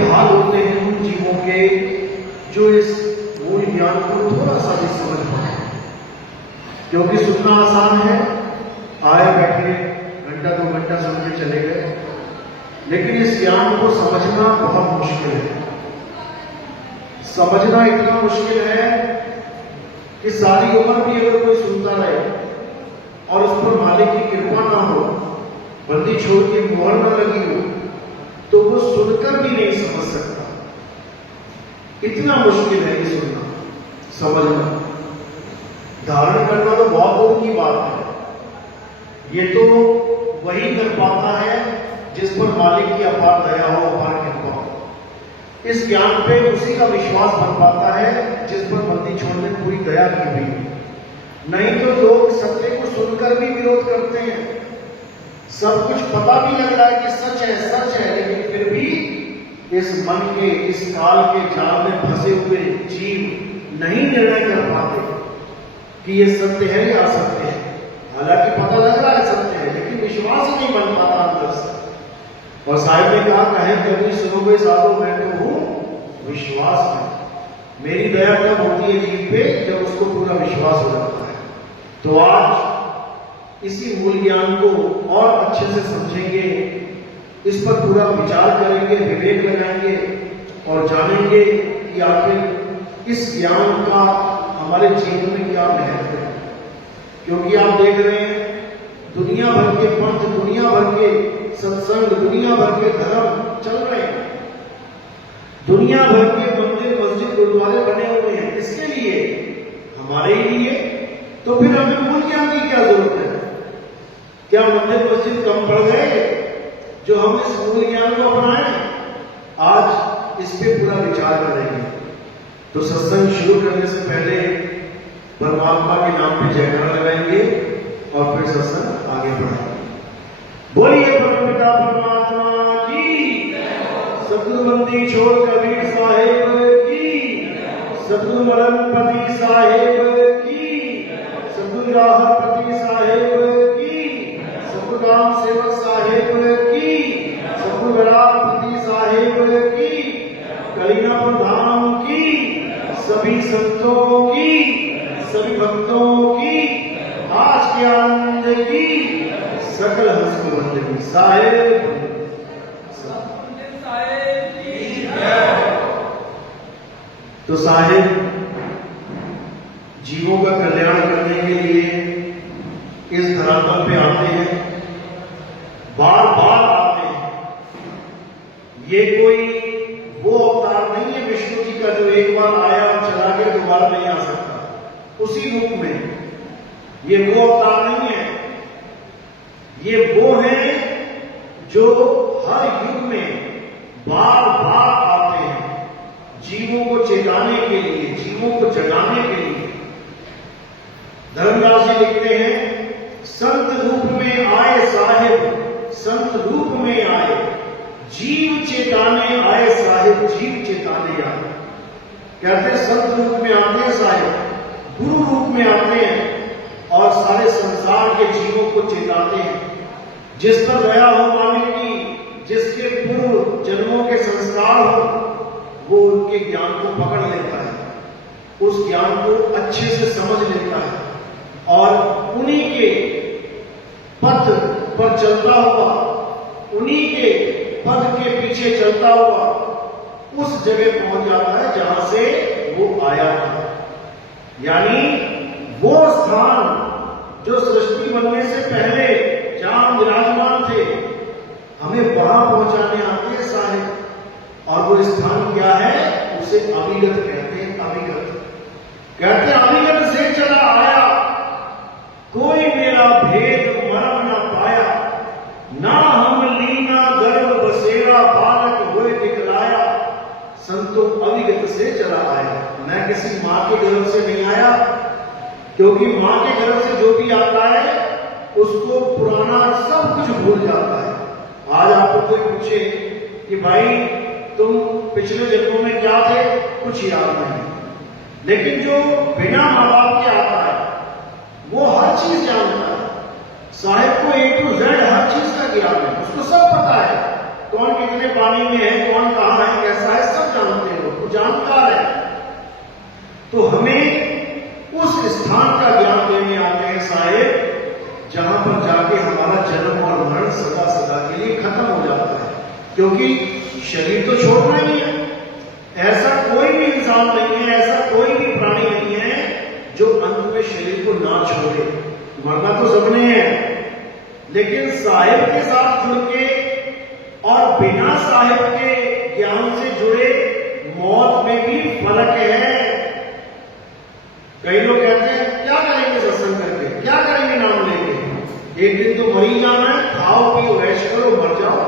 भाग होते हैं उन जीवों के जो इस मूल ज्ञान को थोड़ा सा भी समझ पाए, क्योंकि सुनना आसान है, आए बैठे घंटा 2 घंटा सुन के चले गए, लेकिन इस ज्ञान को समझना बहुत मुश्किल है। समझना इतना मुश्किल है कि सारी उम्र भी अगर कोई सुनता रहे और उस पर मालिक की कृपा ना हो, बंदी छोड़ की मोहर न लगी हो, तो वो सुनकर भी नहीं समझ सकता। इतना मुश्किल है ये सुनना, समझना। धारण करना तो बहुत दूर की बात है, ये तो वही कर पाता है जिस पर मालिक की अपार दया हो, अपार कृपा हो। इस ज्ञान पे उसी का विश्वास बन पाता है जिस पर बंदी छोड़ ने पूरी दया की हुई। नहीं तो लोग सत्य को सुनकर भी विरोध करते हैं, सब कुछ पता भी लग रहा है कि सच है, लेकिन फिर भी इस मन के, इस काल के जाल में फंसे हुए जीव नहीं निर्णय कर पाते कि ये सत्य है या असत्य है। हालांकि पता लग रहा है सत्य है, लेकिन विश्वास ही नहीं बन पाता अंदर से। और साहिब ने कहा, कहे कभी सुनोगे साधो मैं तो हूं विश्वास में। मेरी दया कब होती है जीव पे, जब उसको पूरा विश्वास हो जाता है। तो आज इसी मूल ज्ञान को और अच्छे से समझेंगे, इस पर पूरा विचार करेंगे, विवेक लगाएंगे और जानेंगे कि आखिर इस ज्ञान का हमारे जीवन में क्या महत्व है। क्योंकि आप देख रहे हैं दुनिया भर के पंथ, दुनिया भर के सत्संग, दुनिया भर के धर्म चल रहे हैं, दुनिया भर के मंदिर मस्जिद गुरुद्वारे बने हुए हैं। किसके लिए? हमारे ही लिए। तो फिर हमें मूल ज्ञान की क्या जरूरत है? क्या मंदिर मस्जिद कम पड़ गए जो हम इस मूल ज्ञान को अपनाएं? आज इस पे पूरा विचार करेंगे। तो सत्संग शुरू करने से पहले परमात्मा के नाम पे जयकारा लगाएंगे और फिर सत्संग आगे बढ़ाएंगे। बोलिए परमपिता परमात्मा की, सतगुरु बंदी छोड़ कबीर साहेब की, सतगुरु मरणपति साहेब की, सतगुरु राहपति साहेब की, सतगुरु राम सेवक साहेब की, सतगुरु गरापति साहेब की, कलीनापुर धाम की, सभी संतों की, सभी भक्तों की, आज के आनंद की, सकल हंस को वंदनी साहेब। तो साहेब जीवों का कल्याण करने के लिए इस धरातल पे आते हैं, बार बार आते हैं। ये कोई वो अवतार नहीं है विष्णु जी का जो एक बार आया और चला गया, दोबारा नहीं आ सकता उसी रूप में। ये वो अवतार नहीं है, ये वो है जो हर युग में बार बार आते हैं जीवों को चेताने के लिए, जीवों को जगाने के लिए। धर्मदास जी लिखते हैं, संत रूप में आए साहिब, संत रूप में आए, जीव चेताने आए साहिब, जीव चेताने आए। कहते हैं संत रूप में आते हैं साहिब, गुरु रूप में आते हैं और सारे संसार के जीवों को चेताते हैं। जिस पर दया हो मालिक की, जिसके पूर्व जन्मों के संस्कार हो, वो उनके ज्ञान को पकड़ लेता है, उस ज्ञान को अच्छे से समझ लेता है और उन्हीं के पथ पर चलता हुआ, उन्हीं के पद के पीछे चलता हुआ उस जगह पहुंच जाता है जहां से वो आया था। यानी वो स्थान जो सृष्टि बनने से पहले जहां विराजमान थे, हमें वहां पहुंचाने आते हैं साहिब। और वो स्थान क्या है? उसे अविगत कहते हैं। अविगत कहते हैं, अविगत से चला आया, कोई मेरा भेद मरम न पाया, ना हम लीना गर्भ बसेरा, बालक हुए दिखलाया। संतों अविगत से चला आया, मैं किसी मां के गर्भ से नहीं आया, क्योंकि मां के गर्भ से जो भी आता है उसको पुराना सब कुछ भूल जाता है। आज आपको कोई पूछे कि भाई तुम पिछले जन्मों में क्या थे, कुछ याद नहीं, लेकिन जो बिना मां बाप के आता है वो हर चीज जानता है। साहिब को A to Z हर चीज का ज्ञान है, उसको सब पता है, कौन कितने पानी में है, कौन कहां है, खत्म हो जाता है, क्योंकि शरीर तो छोड़ना ही है। ऐसा कोई भी इंसान नहीं है, ऐसा कोई भी प्राणी नहीं है जो अंत में शरीर को ना छोड़े। मरना तो सबने है, लेकिन साहिब के साथ जुड़ के और बिना साहिब के ज्ञान से जुड़े मौत में भी फर्क है। कई लोग कहते हैं क्या करेंगे सत्संग करके, क्या करेंगे नाम लेके, एक दिन तो मर ही जाना है, खाओ पियो ऐश करो मर जाओ।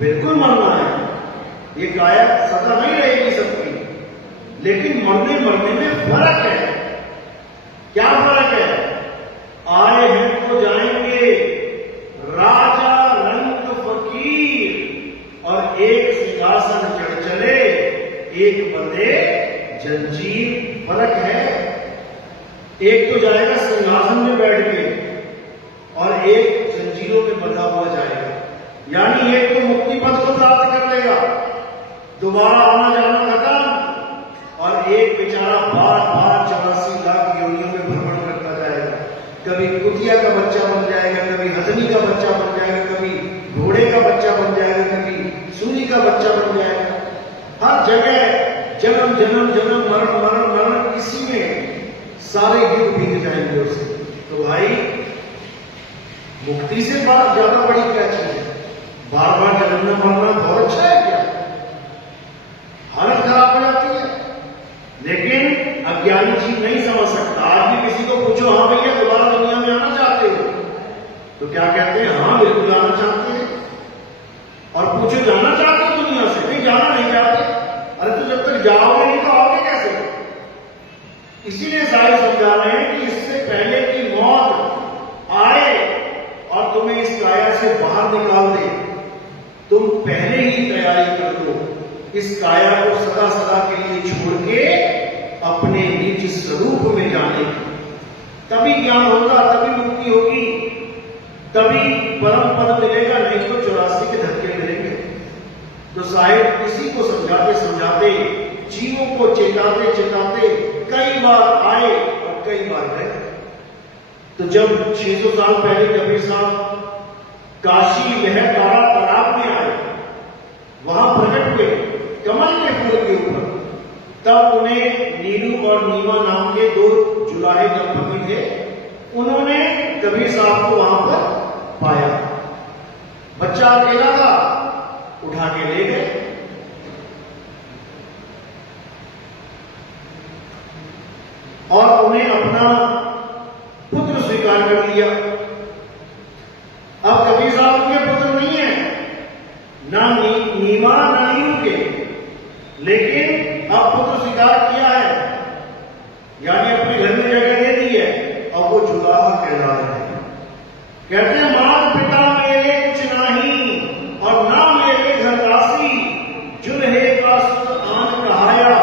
बिल्कुल मरना है, ये काया सदा नहीं रहेगी सबकी, लेकिन मरने मरने में फर्क है। क्या फर्क है? आए हैं तो जाएंगे, राजा रंग फकीर, और एक सिंहासन चढ़ चले, एक बंदे जंजीर। फर्क है, एक तो जाएगा सिंहासन में बैठ के और एक जंजीरों में बंधा हुआ जाएगा। यानी एक तो मुक्ति पद को प्राप्त कर लेगा, दोबारा आना जाना खत्म, और एक बेचारा बार बार 84 लाख योनियों में भ्रमण करता जाएगा। कभी कुतिया का बच्चा बन जाएगा, कभी हथनी का बच्चा बन जाएगा, कभी घोड़े का बच्चा बन जाएगा, कभी सूरी का बच्चा बन जाएगा। हर जगह जन्म जन्म जन्म मरण मरण मरण, इसी में सारे युग बीत जाएंगे उससे। तो भाई मुक्ति से ज्यादा बड़ी क्या चीज है? बार बार जन्मना मरना बहुत अच्छा है क्या? हालत खराब हो जाती है। लेकिन अज्ञानी जीव नहीं समझ सकता। आज भी किसी को पूछो, हाँ भैया दोबारा दुनिया में आना चाहते हो, तो क्या कहते हैं? हाँ बिल्कुल आना चाहते हैं। और पूछो जाना चाहते हो दुनिया से? नहीं, जाना नहीं चाहते। अरे तो जब तक जाओगे नहीं तो आओगे कैसे? इसीलिए साहिब समझा रहे हैं कि इससे पहले कि मौत आए और तुम्हें इस काया से बाहर निकाल दे, तुम पहले ही तैयारी कर लो इस काया को सदा सदा के लिए छोड़ के अपने निज स्वरूप में जाने की। तभी ज्ञान होगा, तभी मुक्ति होगी, तभी परम पद मिलेगा, नहीं तो 84 के धक्के मिलेंगे। तो साहिब इसी को समझाते समझाते, जीवों को चेताते चेताते कई बार आए और कई बार गए। तो जब 600 साल पहले कबीर साहब काशी लहरदारा तालाब में आए, वहां प्रकट हुए कमल के फूल के ऊपर, तब उन्हें नीलू और नीमा नाम के 2 जुलाहे दंपति थे। उन्होंने कबीर साहब को वहां पर पाया। बच्चा अकेला था, उठा के ले गए। और उन्हें अपना पुत्र स्वीकार कर लिया। अब कबीर साहब के पुत्र नहीं है, ना नीमा ना नीलू के, लेकिन अब पुत्र स्वीकार किया है, यानी अपने घर में जगह दे दी है, और वो जुलाहा कहला रहे हैं। कहते हैं माता पिता मेरे कुछ नहीं, और ना मेरे घर राशि, जुल्हे का सुत आन कहाया,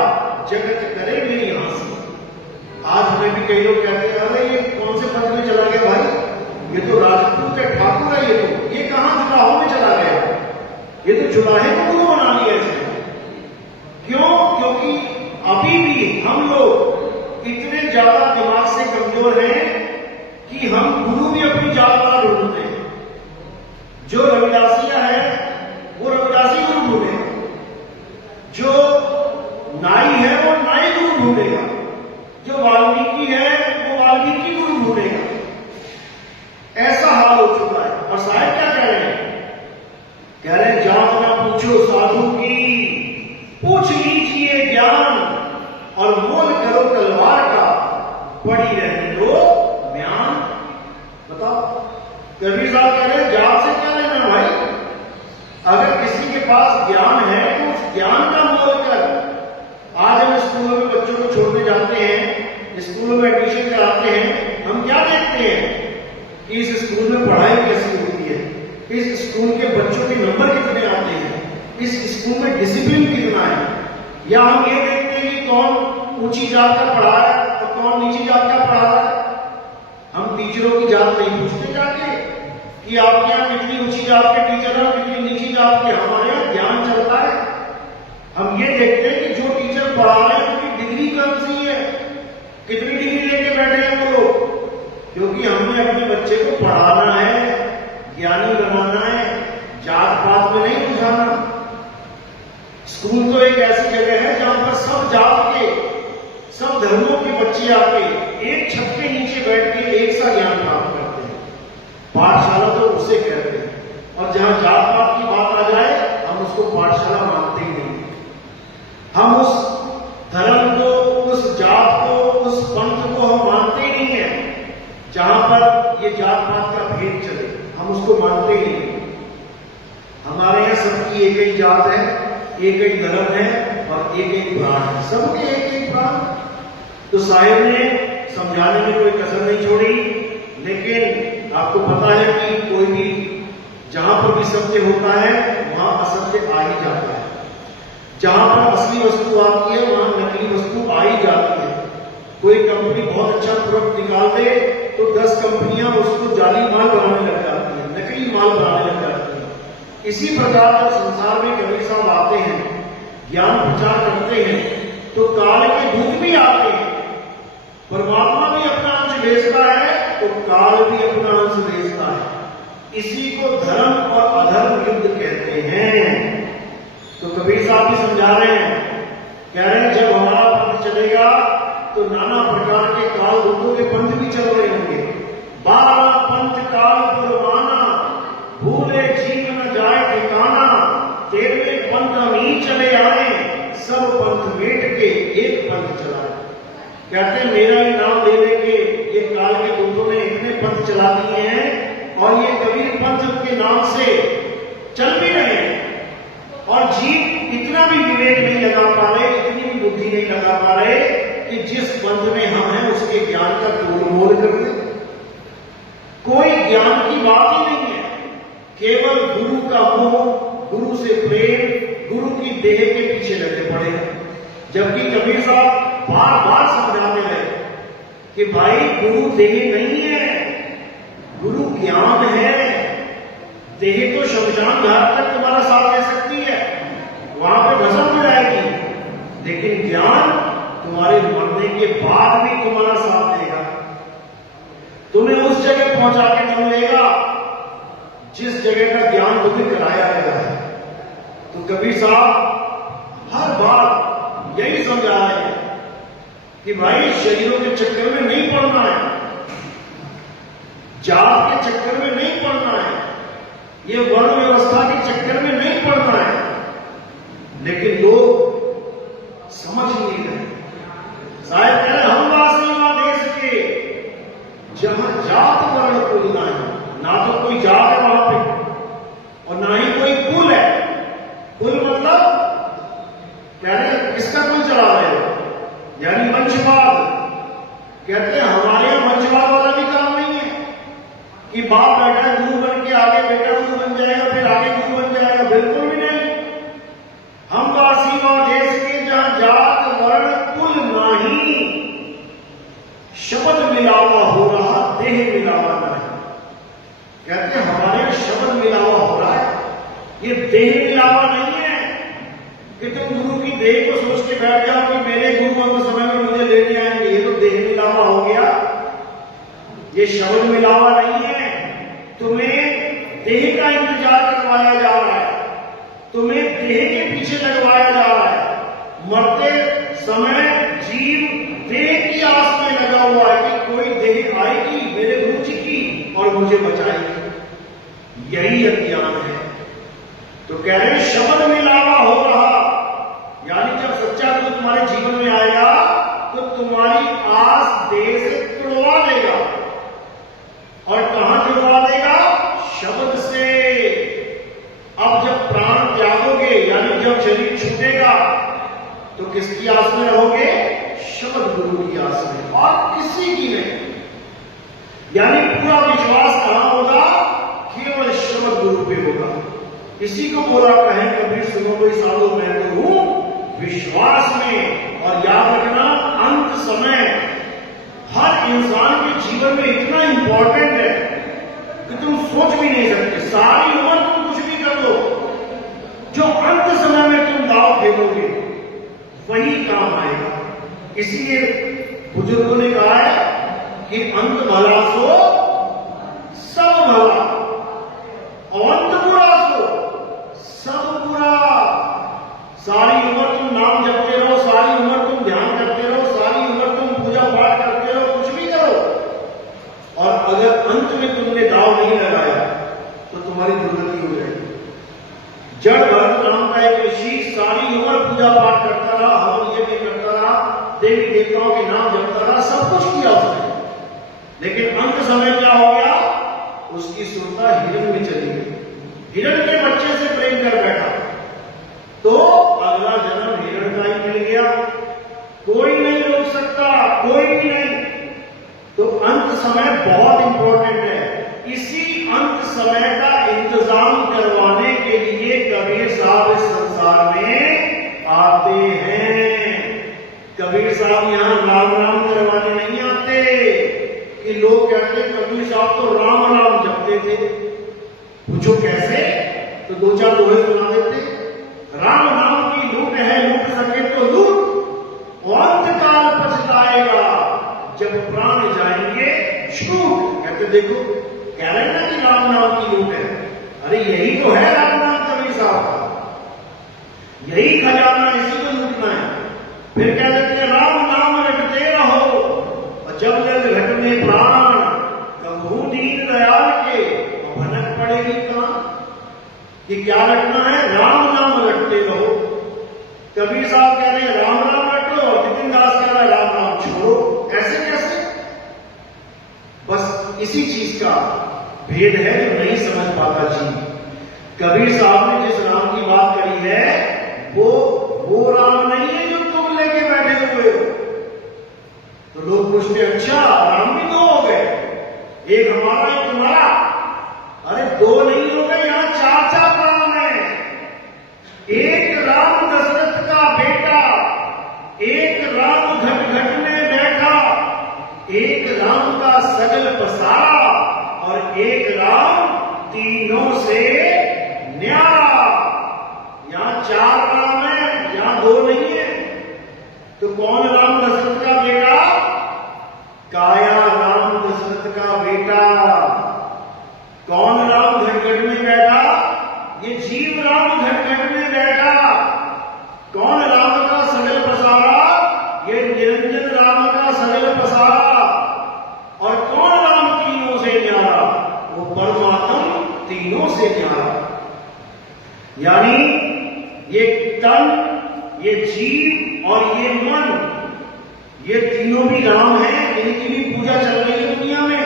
जगत करे मेरी हंसी। आज हमें भी कई लोग कहते हैं अरे ये कौन से पद में चला गया भाई, ये तो राजपूत है, ठाकुर है, ये कहां जुलाहों में चला गया, ये तो जुलाहे को गुरु बना लिया इसने। क्यों? क्योंकि अभी भी हम लोग इतने ज्यादा दिमाग से कमजोर हैं कि हम गुरु भी अपनी जात का ढूंढते हैं। जो रविदासिया है वो रविदासी गुरु ढूंढेगा, जो नाई है वो नाई गुरु ढूंढेगा, जो वाल्मीकि है वो वाल्मीकि गुरु ढूंढेगा। ऐसा हाल हो चुका है। और साहिब क्या कह रहे हैं? कह रहे हैं जात ना पूछो साधु की, पूछ लीजिए ज्ञान, और मोल करो तलवार का, पड़ी रहने दो म्यान। बताओ, कबीर साहब कह रहे हैं जात से क्या लेना भाई? अगर किसी के पास ज्ञान है तो उस ज्ञान का मोल कर। आज हम स्कूलों में बच्चों को छोड़ने जाते हैं, स्कूलों में एडमिशन कराते हैं, हम क्या देखते हैं कि इस स्कूल में पढ़ाई कैसी होती है, इस स्कूल के बच्चों के नंबर कितने आते हैं, इस स्कूल में डिसिप्लिन कितना है। या हम ये देखते हैं कि कौन ऊंची जात का पढ़ा है और कौन नीची जात का पढ़ा है। हम टीचरों की जात नहीं पूछते जाके कि आपके यहाँ कितनी ऊंची जात के टीचर हैं, कितनी नीची जात के। हमारे यहाँ ज्ञान चलता है। हम ये देखते हैं कि जो टीचर पढ़ा रहे हैं उनकी डिग्री कौन सी है, कितनी डिग्री लेके बैठे हैं वो लोग। क्योंकि हमने अपने बच्चे को पढ़ाना है, ज्ञानी बनाना है, जात स्कूल तो एक ऐसी जगह है जहां पर सब जात के, सब धर्मों के बच्चे आके एक छत के नीचे बैठ के एक सा ज्ञान प्राप्त करते हैं। पाठशाला तो उसे कहते हैं। और जहां जात पात की बात आ जाए, हम उसको पाठशाला मानते ही नहीं। हम उस धर्म को, उस जात को, उस पंथ को हम मानते ही नहीं है जहां पर ये जात पात का भेद चले, हम उसको मानते ही नहीं। हमारे यहाँ सबकी एक ही जात है, एक ही धर्म है और एक ही प्राण है, सबके एक ही प्राण। तो साहिब ने समझाने में कोई कसर नहीं छोड़ी, लेकिन आपको पता है कि कोई भी जहां पर भी सत्य होता है वहां असत्य आ ही जाता है। जहां पर असली वस्तु आती है वहां नकली वस्तु आ ही जाती है। कोई कंपनी बहुत अच्छा प्रोडक्ट निकाल दे तो 10 कंपनियां उसको जाली माल बनाने लग जाती है, नकली माल बनाने लग जाती है। इसी प्रकार जब संसार में कबीर साहब आते हैं, ज्ञान प्रचार करते हैं, तो काल के दूत भी आते हैं। परमात्मा भी अपना अंश भेजता है तो काल भी अपना अंश भेजता है। इसी को धर्म और अधर्म युद्ध कहते हैं। तो कबीर साहब भी समझा रहे हैं, कह रहे हैं जब हमारा पंथ चलेगा तो नाना प्रकार के काल दूतों के पंथ भी चल रहे होंगे। 12 पंथ काल पुरवाना, भूले जीव न जाए ठिकाना, 13वें पंथ हम ही चले आए, सब पंथ मेट के एक पंथ चलाए। कहते हैं मेरा ही नाम ले लेके ये काल के दूतों ने इतने पंथ चला दिए हैं और ये कबीर पंथ के नाम से चल भी रहे हैं। और जीव इतना भी विवेक नहीं लगा पा रहे, इतनी भी बुद्धि नहीं लगा पा रहे कि जिस पंथ में हम हैं उसके ज्ञान का तोड़ मोड़ कर दे। कोई ज्ञान की बात ही नहीं है, केवल गुरु का मोह, गुरु से प्रेम, गुरु की देह के पीछे लगे पड़े हैं। जबकि कबीर साहब बार बार समझाते रहे कि भाई गुरु देह नहीं है, गुरु ज्ञान है। देह तो शमशान घाट तक तुम्हारा साथ दे सकती है, वहां पे भस्म हो जाएगी, लेकिन ज्ञान तुम्हारे मरने के बाद भी तुम्हारा साथ देगा, तुम्हें उस जगह पहुंचा के नहीं लेगा जिस जगह का ज्ञान तुम्हें कराया गया है। तो कबीर साहब हर बार यही समझा रहे हैं कि भाई शरीरों के चक्कर में नहीं पड़ना है, जात के चक्कर में नहीं पड़ना है, ये वर्ण व्यवस्था के चक्कर में नहीं पड़ना है। लेकिन लोग समझ नहीं रहे। शायद कह रहे हम वासीवा देश के जहां जात वर्ण कुल ना है, ना तो कोई जात है वहां पे और ना ही कोई कुल है। कुल मतलब कह रहे किसका कुल चला रहे हो, यानी वंशवाद। कहते हैं हमारे यहां वंशवाद वाला भी काम नहीं है कि बाप बैठा गुरु बन के आगे बेटा गुरु बन जाएगा, फिर आगे गुरु बन जाएगा, बिल्कुल भी नहीं। हम वासीवा देश के जहां जात वर्ण कुल नहीं, शब्द मिलावा हो रहा, देह मिलावा नहीं। कहते हैं हमारे यहां शब्द मिलावा हो रहा है, ये देह मिलावा नहीं है कि तुम गुरु की देह को सोच के बैठ जाओ कि मेरे गुरु अंत समय में मुझे लेने आएंगे। ये तो देह मिलावा हो गया, ये शब्द मिलावा नहीं है। तुम्हें देह का इंतजार करवाया जा रहा है, तुम्हें देह के पीछे लगवाया जा रहा है। मरते समय जीव देह की आस में लगा हुआ है कि कोई देह आएगी मेरे गुरु जी की और मुझे बचाएगी। यही अज्ञान है। तो कह रहे हैं शब्द मिलावा हो रहा, यानी जब सच्चा गुरु तुम्हारे जीवन में आएगा तो तुम्हारी आस देह से तुड़वा देगा। और कहां जुड़वा देगा? शब्द से। अब जब प्राण त्यागोगे, यानी जब शरीर छूटेगा, तो किसकी आस में रहोगे? शब्द गुरु की आस में, और किसी की नहीं। यानी पूरा विश्वास कहां होगा? केवल शब्द गुरु पे होगा। इसी को बोला कहें कबीर सुनो कोई साधु मैं तो हूं विश्वास में। और याद रखना अंत समय हर इंसान के जीवन में इतना इंपॉर्टेंट है कि तुम सोच भी नहीं सकते। सारी उम्र तुम कुछ भी कर लो, जो अंत समय में तुम दाव फेंकोगे वही काम आएगा। इसीलिए बुजुर्गों ने कहा है कि अंत भला सो सब भला, और अंत बुरा सो सब बुरा। सारी देवताओं के नाम जपता रहा, सब कुछ किया उसने, लेकिन अंत समय क्या हो गया, उसकी सुरता हिरण में चली गई, हिरण के बच्चे से प्रेम कर बैठा, तो अगला जन्म हिरण का ही मिल गया, कोई नहीं रोक सकता, कोई भी नहीं। तो अंत समय बहुत इंपॉर्टेंट है, इसी अंत समय का इंतजाम करवाने के लिए कबीर साहब इस संसार में आते हैं। कबीर साहब यहां राम राम करवाने नहीं आते कि लोग कहते कबीर साहब तो राम राम जपते थे, पूछो कैसे, तो दो चार दोहे सुना देते, राम नाम की लूट है, लूट सके तो लूट, और अंत काल पछताएगा जब प्राण जाएंगे छूट। कहते देखो कह रहे ना कि राम नाम की लूट है, अरे यही तो है राम नाम कबीर साहब का, यही खजाना, इसी को लूटना है। फिर कह देते राम नाम रटते रहो, और जब लग घट में प्राण, कबहू दीन दयाल के भनक पड़ेगी कहां, कि क्या रटना है, राम नाम रटते रहो। कबीर साहब कह रहे हैं राम राम रटो, और नितिन दास कह रहा है राम नाम छोड़ो, ऐसे कैसे? बस इसी चीज का भेद है जो नहीं समझ पाता जी। कबीर साहब ने जिस राम की बात करी है वो राम नहीं है जो तुम लेके बैठे हुए हो। तो लोग पूछते अच्छा राम भी दो हो गए, एक हमारा एक तुम्हारा, अरे दो नहीं हो गए, यहां चार चार राम है। एक राम दशरथ का बेटा, एक राम घट घट में बैठा, एक राम का सगल पसारा, और एक राम तीनों से न्यारा। यहां चार राम है, यहां दो नहीं है। तो कौन राम दशरथ का बेटा? काया राम दशरथ का बेटा। कौन राम घटघट में बैठा? ये जीव राम घटघट में बैठा। कौन राम का सगल पसारा? ये निरंजन राम का सगल पसारा। और कौन राम तीनों से न्यारा? वो परमात्म तीनों से न्यारा। यानी ये तन, ये जीव और ये मन, ये तीनों भी राम हैं, इनकी भी पूजा चल रही है दुनिया में।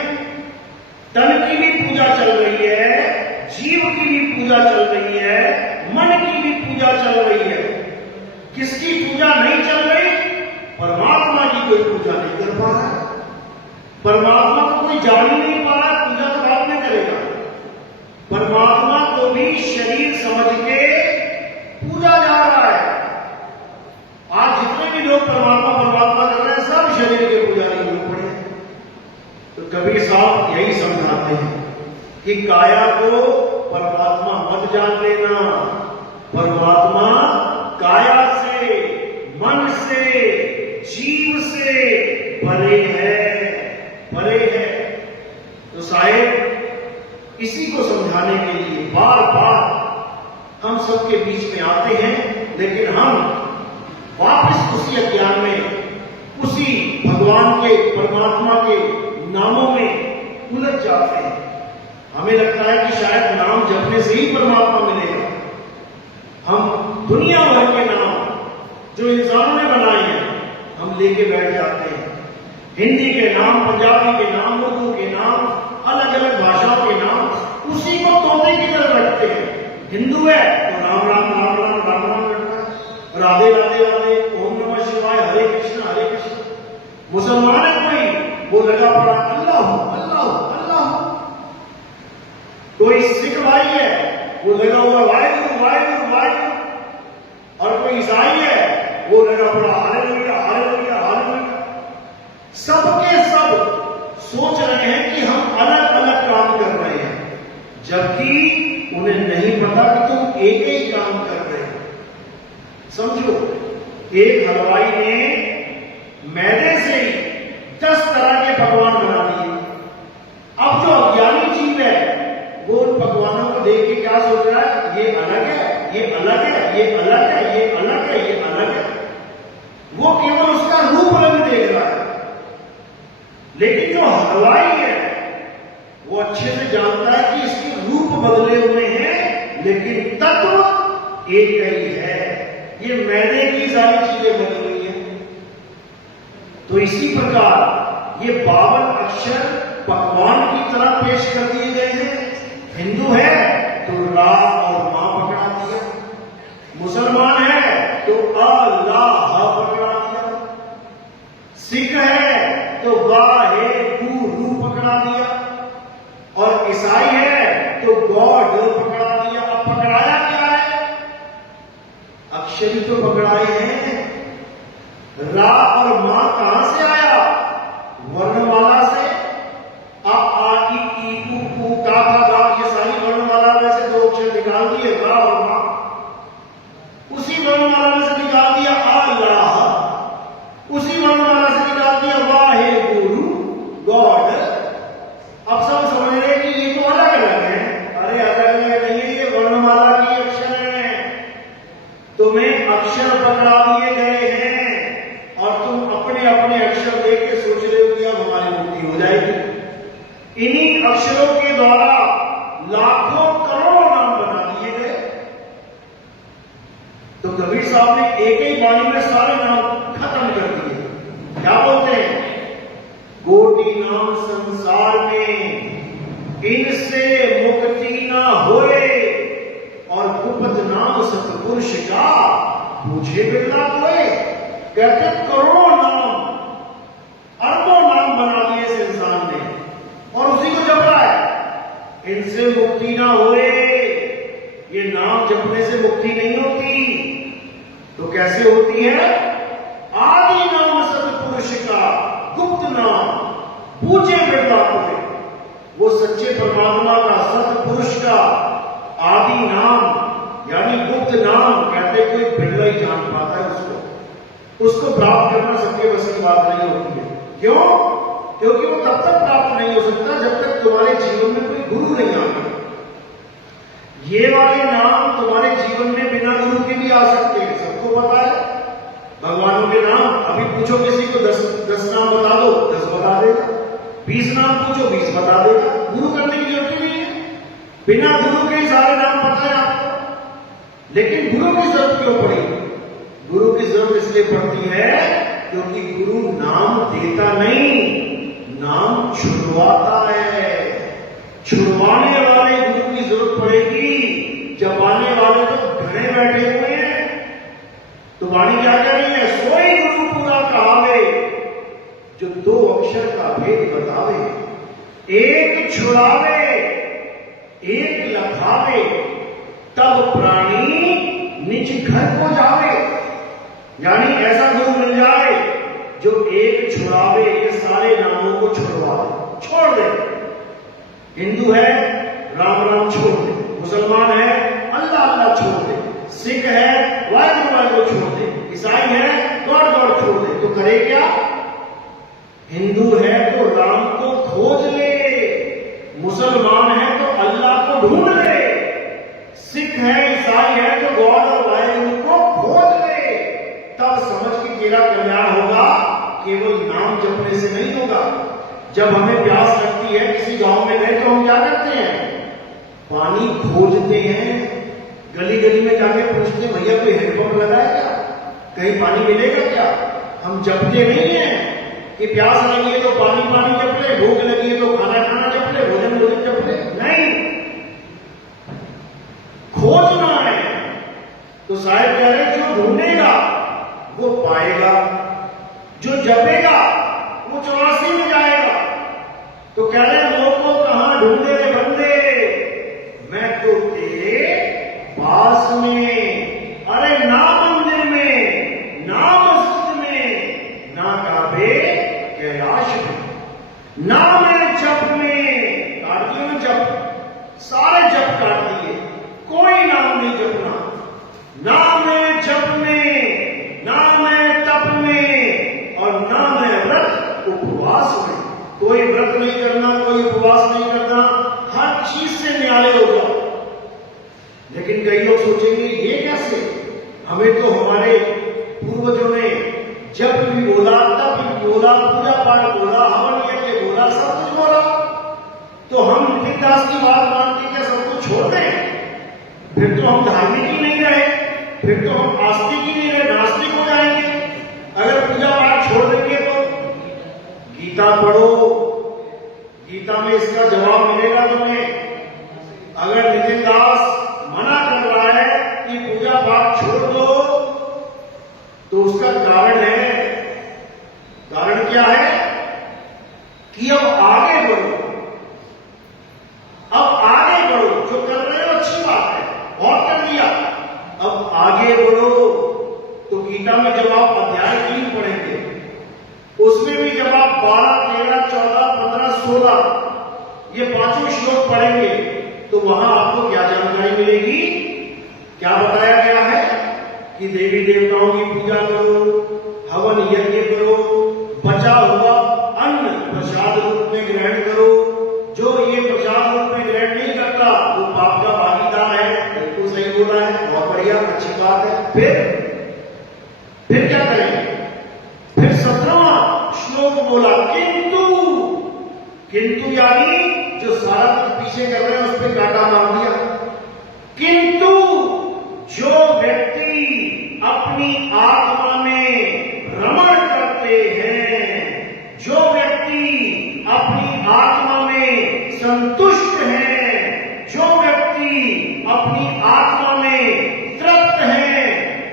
तन की भी पूजा चल रही है, जीव की भी पूजा चल रही है, मन की भी पूजा चल रही है। किसकी पूजा नहीं चल रही? परमात्मा की कोई पूजा नहीं कर पा रहा है। परमात्मा को कोई जान ही नहीं पा रहा, पूजा तो बाद में करेगा। परमात्मा को भी शरीर समझ के पूजा जा रहा है। आज जितने भी लोग परमात्मा परमात्मा कर रहे हैं, सब शरीर के पुजारी लोग पड़े हैं। तो कबीर साहब यही समझाते हैं कि काया को परमात्मा मत जान लेना, परमात्मा काया से, मन से, जीव से परे है, परे है। तो शायद इसी को समझाने के लिए बार बार हम सबके बीच में आते हैं, लेकिन हम वापस उसी अज्ञान में, उसी भगवान के, परमात्मा के नामों में उलझ जाते हैं। हमें लगता है कि शायद नाम जपने से ही परमात्मा मिलेगा। हम दुनिया भर के नाम जो इंसानों ने बनाए हैं हम लेके बैठ जाते हैं। हिंदी के नाम, पंजाबी के नाम, उर्दू के नाम, अलग अलग भाषाओं के नाम, उसी को तोते की तरह रखते हैं। हिंदू है तो राम राम राम राम राम राम रखता है, राधे राधे राधे, ओम नमः शिवाय, हरे कृष्ण हरे कृष्ण। मुसलमान है कोई, वो लगा पड़ा अल्लाह अल्लाह अल्लाह। कोई सिख भाई है, वो लगा हुआ वाहिगुरु वाहिगुरु वाहिगुरु। और कोई ईसाई है, वो लगा पड़ा हालेलुया हालेलुया हालेलुया। सबके सब सोच रहे हैं कि हम अलग अलग काम कर रहे हैं, जबकि उन्हें नहीं पता कि तुम एक ही काम कर रहे हो। समझो, एक हलवाई ने मैदे से ही 10 तरह के पकवान बना दिए। अब जो अज्ञानी जीव है वो उन पकवानों को देख के क्या सोच रहा है? ये अलग है, ये अलग है, ये अलग है, ये अलग है, ये अलग है। वो केवल उसका रूप रंग देख रहा है। लेकिन जो हलवाई है वो अच्छे से जानता है कि इसके रूप बदले हुए हैं, लेकिन तत्व एक ही है। ये मैदे की सारी चीजें बदल रही है। तो तो इसी प्रकार ये 52 अक्षर पकवान की तरह पेश कर दिए गए हैं। हिंदू है तो रा और मां पकड़ा दिया, मुसलमान है तो अल्लाह पकड़ा दिया, सिख है तो वाहेगुरु पकड़ा दिया, और ईसाई है तो गॉड पकड़ा दिया। अब पकड़ाया क्या है? अक्षर ही तो पकड़ाए हैं। रा और मां कहां से आया? वर्णमाला से। आ ई ऊ ऊ का था गा, ये सारी वर्णमाला में से 2 अक्षर निकाल दिए, रा और मां। उसी वर्णमाला में से निकाल दिया अल्लाह, उसी वर्णमाला से निकाल दिया वाहेगुरु, गॉड। अब सब समझ रहे कि ये तो अलग अलग है। अरे अलग अलग नहीं है, ये वर्णमाला की अक्षर है। तुम्हें अक्षर पकड़ा दिए गए हैं और तुम अपने अपने अक्षर देख के सोच रहे हो कि अब हमारी मुक्ति हो जाएगी। इन्हीं अक्षरों के द्वारा लाखों करोड़ों नाम बना दिए गए। तो कबीर साहब ने एक ही वाणी में सारे नाम खत्म कर दिए। क्या बोलते हैं? कोटि नाम संसार में, इनसे मुक्ति ना होए, और गुप्त नाम सतपुरुष का मुझे बिरला कोई। कहते करोड़ों नाम, अरबों नाम बना दिए इस इंसान ने, और उसी को जप रहा है। इनसे मुक्ति ना होए, ये नाम जपने से मुक्ति नहीं होती। तो कैसे होती है? आदि नाम सतपुरुष का, गुप्त नाम पूजे बिरला कोई। वो सच्चे परमात्मा का, सतपुरुष का आदि नाम यानी गुप्त नाम, कहते कोई बिरला ही जान पाता है उसको प्राप्त करना सबके बस की बात नहीं होती है। क्यों? क्योंकि वो तब तक प्राप्त नहीं हो सकता जब तक तुम्हारे जीवन में कोई गुरु नहीं आता। ये वाले नाम तुम्हारे जीवन में बिना गुरु के भी आ सकते हैं, सबको पता है। भगवानों के नाम अभी पूछो किसी को 10 नाम बता दो, 10 बता देगा। 20 नाम पूछो, 20 बता देगा। गुरु करने की जरूरत नहीं है, बिना गुरु के सारे नाम पता है आपको। लेकिन गुरु की जरूरत क्यों पड़ी? गुरु की जरूरत इसलिए पड़ती है क्योंकि गुरु नाम देता नहीं, नाम छुड़वाता है। छुड़वाने वाले गुरु की जरूरत पड़ेगी, जपाने वाले तो घरे बैठे हुए हैं। तो वाणी क्या कह रही है? सोई गुरु पूरा कहावे, जो 2 अक्षर का भेद बतावे। एक छुड़ावे, एक लखावे, तब प्राणी निज घर को जावे। यानी ऐसा गुरु मिल जाए जो एक छुड़ावे, ये सारे नामों को छुड़वा छोड़ दे। हिंदू है राम राम छोड़ दे, मुसलमान है अल्लाह अल्लाह छोड़ दे, सिख है वाहिगुरु वाहिगुरु छोड़ दे, ईसाई है गॉड गॉड छोड़ दे। तो करे क्या? हिंदू है तो राम को खोज ले, मुसलमान है तो अल्लाह को ढूंढ ले, सिख है ईसाई है तो गॉड और वाहिगुरु को खोज ले। तब समझ कि तेरा कल्याण होगा। केवल नाम जपने से नहीं होगा। जब हमें प्यास लगती है, किसी गांव में गए तो हम क्या करते हैं? पानी खोजते हैं, गली गली में जाके पूछते भैया कोई हैंडपंप लगा है क्या, कहीं पानी मिलेगा क्या? हम जपते नहीं है कि प्यास लगी है तो पानी पानी जप ले, भूख लगी है तो खाना खाना जप ले, भोजन भोजन जप ले। नहीं, खोजना है। तो साहब कह रहे जो ढूंढेगा वो पाएगा, जो जपेगा वो 84 में जाएगा। तो कह रहे लोग को कहां ढूंढे रे बंदे, मैं तो तेरे पास में। अरे ना मंदिर में, ना मस्जिद में, ना काबे कैलाश में, ना मेरे जप में। काट दिए ना जप, सारे जप काट दिए, कोई नाम नहीं जपना। ना मैं जप में, ना मैं तप में, और ना मैं व्रत उपवास में। कोई व्रत नहीं करना, कोई उपवास नहीं करना, हर चीज से न्यारे हो जाओ। लेकिन कई लोग सोचेंगे ये कैसे? हमें तो हमारे पूर्वजों ने जप भी बोला, तप भी बोला, पूजा पाठ बोला, हवन यज्ञ बोला, सब कुछ बोला। तो हम नितिनदास की बात मान के क्या सब कुछ छोड़ दें? फिर तो हम धार्मिक ही नहीं रहे, फिर तो हम आस्तिक ही नहीं रहे, नास्तिक हो जाएंगे। अगर पूजा पाठ छोड़ देंगे तो गीता पढ़ो, गीता में इसका जवाब मिलेगा तुम्हें। अगर नितिन दास मना कर रहा है कि पूजा पाठ छोड़ दो, तो उसका कारण है। कारण क्या है कि अब आगे बढ़ो, अब आगे बढ़ो। जो कर रहे हो अच्छी बात है, बहुत कर दिया, अब आगे बढ़ो। तो गीता में जब आप अध्याय 3 पढ़ेंगे, उसमें भी जब आप 12, 13, 14, 15, 16 ये 5 श्लोक पढ़ेंगे, तो वहां आपको क्या जानकारी मिलेगी? क्या बताया गया है कि देवी देवताओं की पूजा करो, हवन यज्ञ करो, बचा हुआ अन्न प्रसाद रूप में ग्रहण करो। जो ये प्रसाद रूप में ग्रहण नहीं करता वो पाप का भागीदार है। बिल्कुल सही बोला है, बहुत बढ़िया, अच्छी बात है। फिर क्या करेंगे? फिर 17वां श्लोक बोला, किंतु यानी जो सारा कुछ पीछे कर रहे हैं उस पर कांटा मार दिया। किंतु जो व्यक्ति अपनी आत्मा में रमण करते हैं, जो व्यक्ति अपनी आत्मा में संतुष्ट हैं, जो व्यक्ति अपनी आत्मा में तृप्त हैं,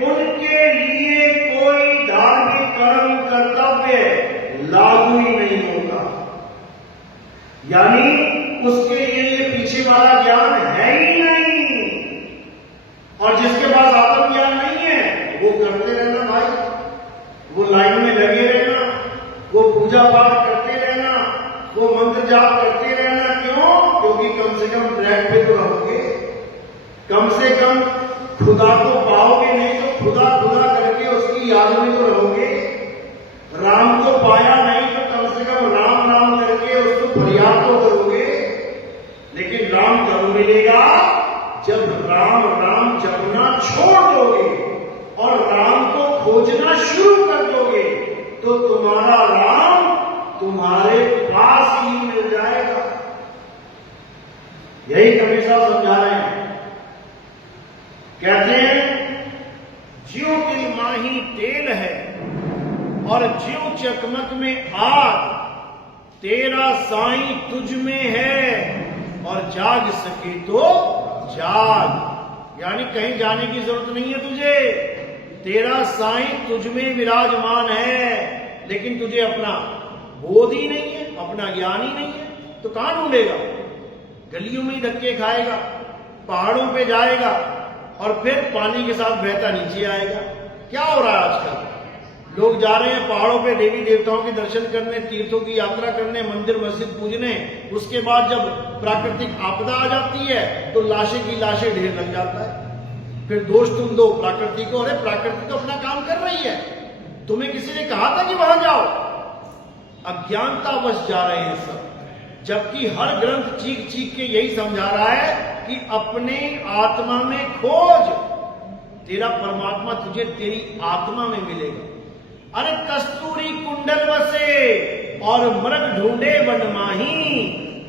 उनके लिए कोई धार्मिक कर्म कर्तव्य लागू ही नहीं होता। यानी उसके लिए ये पीछे वाला ज्ञान है ही नहीं। और जिसके पास आत्मज्ञान नहीं है वो करते रहना भाई, वो लाइन में लगे रहना, वो पूजा पाठ करते रहना, वो मंत्र जाप करते रहना। क्यों? क्योंकि कम से कम ट्रैक पे तो रहोगे, कम से कम खुदा को पाओगे, नहीं तो खुदा खुदा करके उसकी याद में तो रहोगे। राम को पाया नहीं तो कम से कम राम राम करके उसको फरियाद तो करोगे। लेकिन राम कब मिलेगा? जब राम राम जपना छोड़ दोगे और राम को खोजना शुरू कर दोगे, तो तुम्हारा राम तुम्हारे पास ही मिल जाएगा। यही कबीर साहब समझा रहे हैं। कहते हैं, ज्यों तिल माही तेल है और ज्यों चकमक में आग, तेरा साईं तुझ में है और जाग सके तो जाग। यानी कहीं जाने की जरूरत नहीं है तुझे, तेरा साईं तुझ में विराजमान है। लेकिन तुझे अपना बोध ही नहीं है, अपना ज्ञान ही नहीं है, तो कहां ढूंढेगा? गलियों में ही धक्के खाएगा, पहाड़ों पे जाएगा और फिर पानी के साथ बहता नीचे आएगा। क्या हो रहा है आजकल? लोग जा रहे हैं पहाड़ों पे देवी देवताओं के दर्शन करने, तीर्थों की यात्रा करने, मंदिर मस्जिद पूजने। उसके बाद जब प्राकृतिक आपदा आ जाती है तो लाशें की लाशें ढेर लग जाता है। फिर दोष तुम दो प्रकृति को। अरे प्रकृति तो अपना काम कर रही है, तुम्हें किसी ने कहा था कि वहां जाओ? अज्ञानतावश जा रहे हैं सब। जबकि हर ग्रंथ चीख चीख के यही समझा रहा है कि अपने आत्मा में खोज, तेरा परमात्मा तुझे तेरी आत्मा में मिलेगा। अरे कस्तूरी कुंडल बसे और मृग ढूंढे वन माही,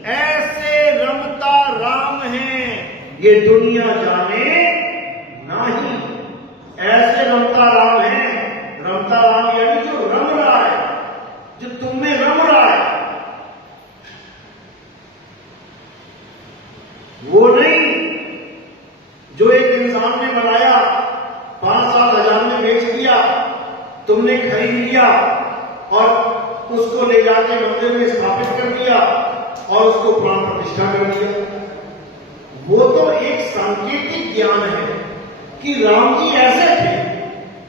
ऐसे रमता राम है ये दुनिया जाने नहीं। ऐसे रमता राम है। रमता राम यानी जो रम रहा है, जो तुम में रम रहा है, वो नहीं जो एक इंसान ने बनाया, 5-7 हजार में बेच दिया, तुमने खरीद लिया और उसको ले जाके मंदिर में स्थापित कर दिया और उसको प्राण प्रतिष्ठा कर दिया। वो तो एक सांकेतिक ज्ञान है कि राम जी ऐसे थे,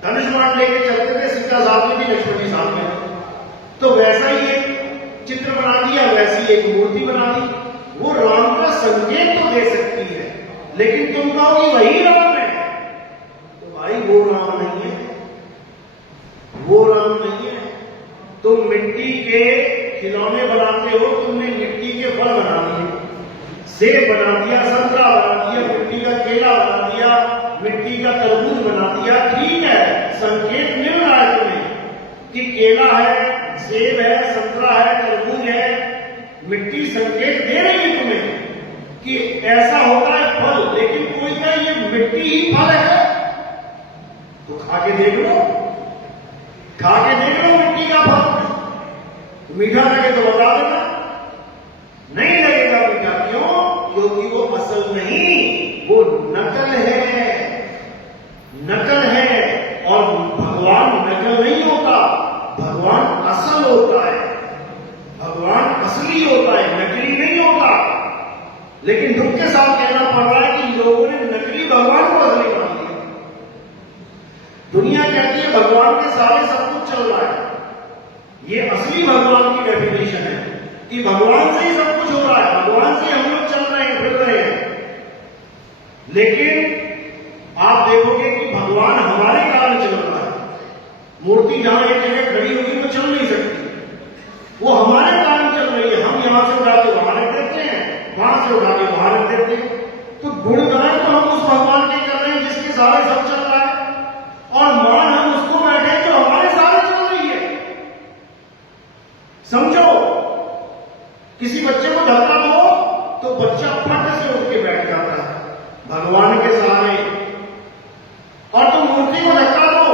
धनुष बाण लेके चलते थे, सीता साथ में थी, लक्ष्मण जी साथ में, तो वैसा ही एक चित्र बना दिया, वैसी एक मूर्ति बना दी। वो राम का संकेत तो दे सकती है, लेकिन तुम कहोगे वही राम है, तो भाई वो राम नहीं है, वो राम नहीं है। तुम मिट्टी के खिलौने बनाते हो, तुमने मिट्टी के फल बना दिए, सेब बना दिया, संतरा बना दिया, मिट्टी का केला बना दिया, मिट्टी का तरबूज बना दिया। ठीक है, संकेत मिल रहा है तुम्हें कि केला है, सेब है, संतरा है, तरबूज है। मिट्टी संकेत दे रही है तुम्हें कि ऐसा होता है फल, लेकिन कोई कहे ये मिट्टी ही फल है, तो खा के देख लो, खा के देख लो मिट्टी का फल। मीठा लगे तो बता देना, नहीं लगेगा मीठा। क्यों? क्योंकि वो असल नहीं, वो नकल है, नकल है। और भगवान नकल नहीं होता, भगवान असल होता है, भगवान असली होता है, नकली नहीं होता। लेकिन दुख के साथ कहना पड़ रहा है कि लोगों ने नकली भगवान को असली मान लिया। दुनिया कहती है भगवान के सारे सब कुछ चल रहा है, ये असली भगवान की डेफिनेशन है कि भगवान से ही सब कुछ हो रहा है, भगवान से हम लोग चल रहे हैं, फिर रहे हैं। लेकिन आप देखोगे कि भगवान हमारे कारण चल रहा है। मूर्ति जहां एक जगह खड़ी होगी तो चल नहीं सकती, वो हमारे कारण चल रही है। हम यहां से उठा के वहां रख देते हैं, वहां से उठा के वहां रख देते हैं। तो गुणगान तो हम उस भगवान के कर रहे हैं जिसके सारे सब चल रहा है, और मान हम उसको बैठे जो हमारे सारे चल रही है। समझो, किसी बच्चे को धक्का दो तो बच्चा फट से उठ के बैठ जाता है भगवान के सहारे, और तुम मूर्ति को धक्का दो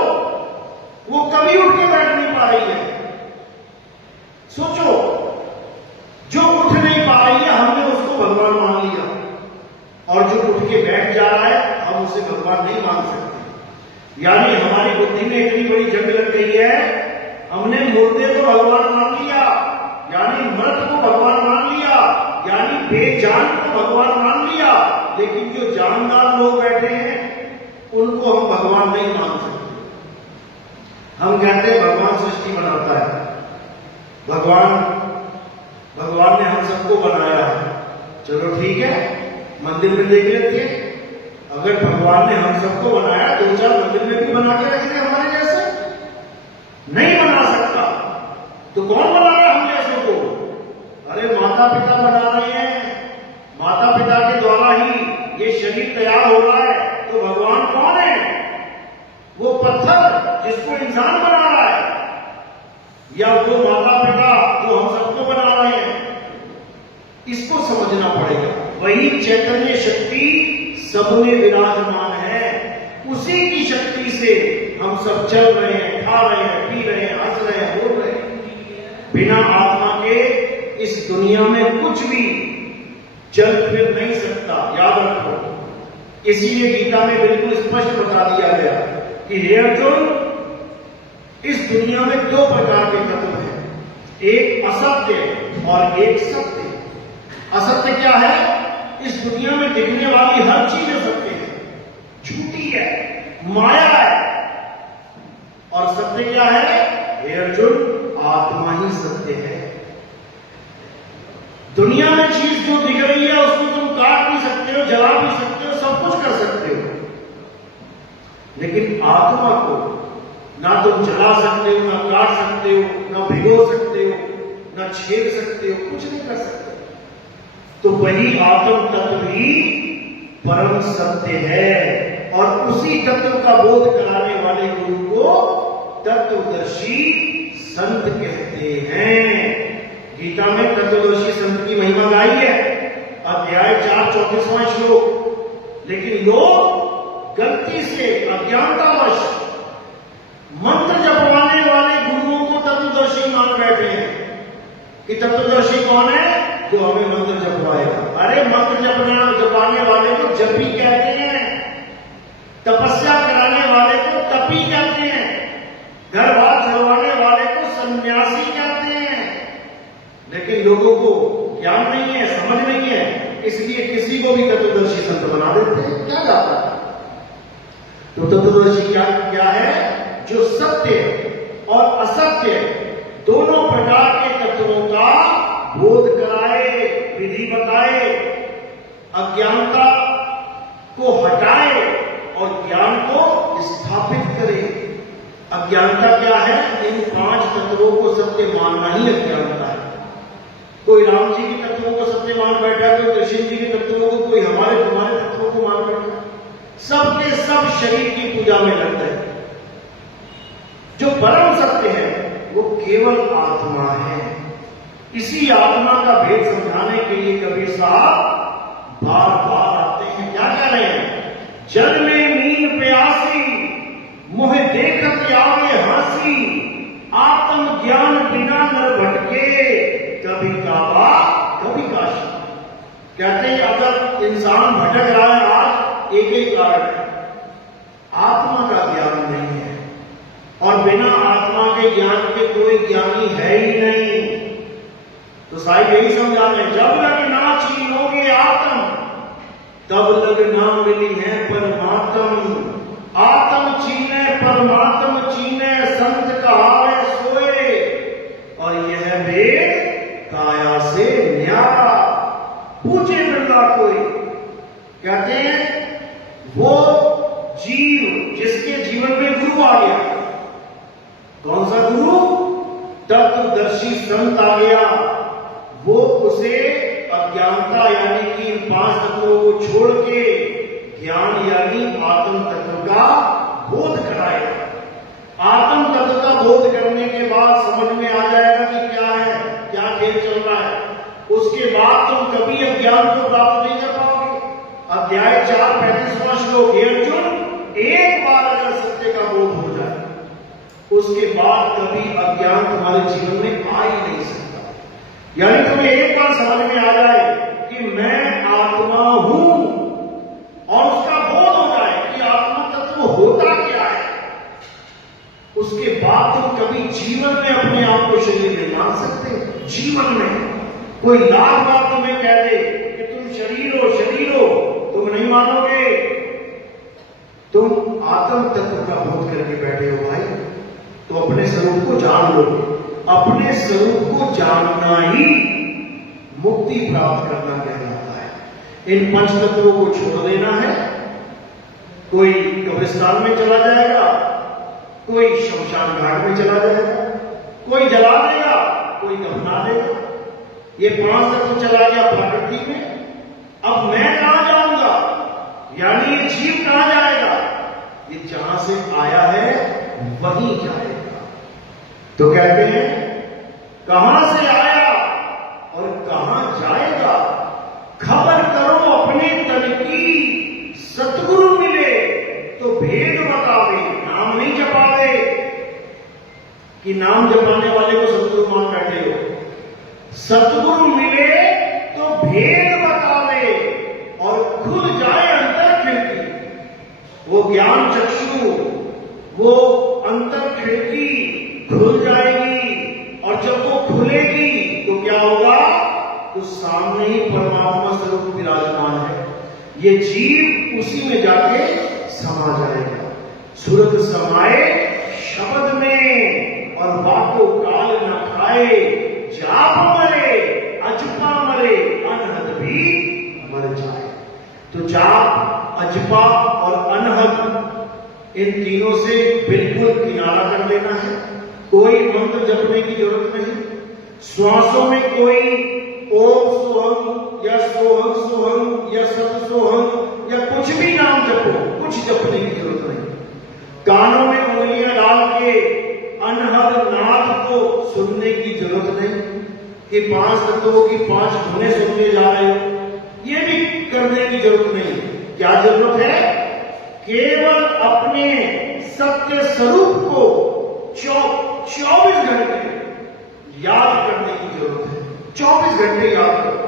वो कभी उठ के बैठ नहीं पा रही है। सोचो, जो उठ नहीं पा रही है हमने उसको भगवान मान लिया, और जो उठ के बैठ जा रहा है हम उसे भगवान नहीं मान सकते। यानी हमारी बुद्धि में इतनी बड़ी जंग लग गई है, हमने मुर्दे को भगवान मान लिया, यानी मृत को भगवान मान लिया, यानी बेजान को भगवान मान लिया। लेकिन जो जानदार लोग बैठे हैं उनको हम भगवान नहीं मान सकते। हम कहते हैं भगवान सृष्टि बनाता है, भगवान ने हम सबको बनाया है। चलो ठीक है, मंदिर में देख लेते हैं, अगर भगवान ने हम सबको बनाया, दो चार मंदिर में भी बना के रखते हमारे जैसे, नहीं बना सकता तो कौन बना रहा है हम जैसे को? अरे माता पिता बना रहे हैं, माता पिता के द्वारा ही ये शरीर तैयार हो रहा है। तो भगवान कौन है? वो पत्थर जिसको इंसान बना रहा है, या वो माता पिता जो हम सबको बना रहे हैं? इसको समझना पड़ेगा। वही चैतन्य शक्ति सब में विराजमान है, उसी की शक्ति से हम सब चल रहे हैं, खा रहे हैं, पी रहे हैं, हंस रहे हैं, बोल रहे हैं। बिना आत्मा के इस दुनिया में कुछ भी चल फिर नहीं सकता, याद रखो। इसीलिए गीता में बिल्कुल स्पष्ट बता दिया गया कि हे अर्जुन, इस दुनिया में दो प्रकार के तत्व हैं, एक असत्य और एक सत्य। असत्य क्या है? इस दुनिया में दिखने वाली हर चीज असत्य है, झूठी है, माया है। और सत्य क्या है? हे अर्जुन, आत्मा ही सत्य है। दुनिया में चीज जो दिख रही है उसको तुम काट भी सकते हो, जला भी सकते हो, सब कुछ कर सकते हो, लेकिन आत्मा को ना तुम जला सकते हो, ना काट सकते हो, ना भिगो सकते हो, ना छेद सकते हो, कुछ नहीं कर सकते। तो वही आत्म तत्व ही परम सत्य है, और उसी तत्व का बोध कराने वाले गुरु को तत्वदर्शी संत कहते हैं। गीता में तत्वदर्शी संत की महिमा गाई है, अध्याय 4 34वां श्लोक। लेकिन लोग गलती से अज्ञानतावश मंत्र जपवाने वाले गुरुओं को तत्वदर्शी मान बैठे हैं कि तत्वदर्शी कौन है? जो हमें मंत्र जपवाएगा। अरे मंत्र जपवाने वाले को जपी कहते हैं, तपस्या कराने वाले को तपी कहते हैं, घर बार छुड़वाने वाले को सन्यासी कहते हैं। लेकिन लोगों को ज्ञान नहीं है, समझ नहीं है, इसलिए किसी को भी तत्वदर्शी संत बना देते हैं। क्या जाता है? तो तत्वदर्शी क्या है? जो सत्य और असत्य दोनों प्रकार के तत्वों का बोध कराए, विधि बताए, अज्ञानता को हटाए और ज्ञान को स्थापित करे। अज्ञानता क्या है? इन 5 तत्वों को सत्य मानना ही अज्ञानता है। कोई राम जी के तत्वों को सत्य मान बैठा, कोई कृष्ण जी के तत्वों को, कोई हमारे तुम्हारे तत्वों को मान बैठा। सबके सब शरीर की पूजा में लगते हैं। जो परम सत्य है वो केवल आत्मा है। इसी आत्मा का भेद समझाने के लिए कबीर साहब बार बार आते हैं। क्या कह रहे हैं? जल में मीन प्यासी, मुह देखत आवे हंसी, आत्म ज्ञान बिना नर भटके, भटक रहा है आज एक ही कारण है, आत्मा का ज्ञान नहीं है। और बिना आत्मा के ज्ञान के कोई ज्ञानी है ही नहीं। तो साहिब यही समझा रहे हैं, जब लग ना छीनोगे आत्म तब लग ना मिली है परमात्म। आत्म छीने परमात्म छीने संत कहावे सोए, और यह वेद काया से न्यारा। पूछे बिरला कोई, कहते हैं वो जीव जिसके जीवन में गुरु आ गया, कौन सा गुरु? तत्वदर्शी संत आ गया, वो उसे अज्ञानता यानी कि इन 5 तत्वों को छोड़ के ज्ञान यानी आत्म तत्व का बोध कराएगा। आत्म तत्व का बोध करने के बाद समझ में आ जाएगा कि क्या है, क्या खेल चल रहा है। उसके बाद तुम कभी अज्ञान को प्राप्त नहीं कर पाओगे। अध्याय 4 35वां श्लोक, हे अर्जुन, एक बार अगर सत्य का बोध हो जाए उसके बाद कभी अज्ञान तुम्हारे जीवन में आ ही नहीं सकता। यानी तुम्हें एक बार समझ में आ जाए कि मैं आत्मा हूं और उसका बोध हो जाए कि आत्मा तत्व होता क्या है, उसके बाद तुम कभी जीवन में अपने आप को शरीर नहीं मान सकते। जीवन में कोई लाख बार तुम्हें कह दे कि तुम शरीर हो, तुम नहीं मानोगे। तुम आत्म तत्व का बोध करके बैठे हो भाई, तो अपने स्वरूप को जान लो। अपने स्वरूप को जानना ही मुक्ति प्राप्त करना कहलाता है। इन 5 तत्वों को छोड़ देना है। कोई कब्रिस्तान में चला जाएगा, कोई शमशान घाट में चला जाएगा, कोई जला देगा, कोई दफना देगा। ये 5 तत्व चला गया प्रकृति में। अब मैं कहां जाऊंगा, यानी ये जीव कहां जाएगा? ये जहां से आया है वहीं जाएगा। तो कहते हैं कहां से आया और कहां जाएगा, खबर करो अपने तन की। सतगुरु मिले तो भेद बतावे, नाम नहीं जपावे कि नाम जपाने वाले को सतगुरु मान बैठे हो। सतगुरु मिले तो भेद बतावे और खुल जाए अंतर खिड़की। वो ज्ञान चक्षु, वो अंतर खिड़की खुल जाएगी, और जब वो खुलेगी तो क्या होगा? तो सामने ही परमात्मा स्वरूप विराजमान है। ये जीव उसी में जाके समा जाएगा। सूरत समाए शब्द में और बातों काल न खाए। जाप मरे अजपा मरे, अनहद भी मर जाए। तो जाप, अजपा और अनहद, इन तीनों से बिल्कुल किनारा कर लेना है। कोई मंत्र जपने की जरूरत नहीं। श्वासों में कोई ओम सोहम या सोहम सोहम या सत सोहम या कुछ भी नाम जपो, कुछ जपने की जरूरत नहीं। कानों में उंगलियां डाल के अनहद नाद को सुनने की जरूरत नहीं कि 5 तत्वों की 5 धुनें सुनने जा रहे हो, ये भी करने की जरूरत नहीं। क्या जरूरत है? केवल अपने सत्य स्वरूप को 24 घंटे याद करने की जरूरत है। 24 घंटे याद करो।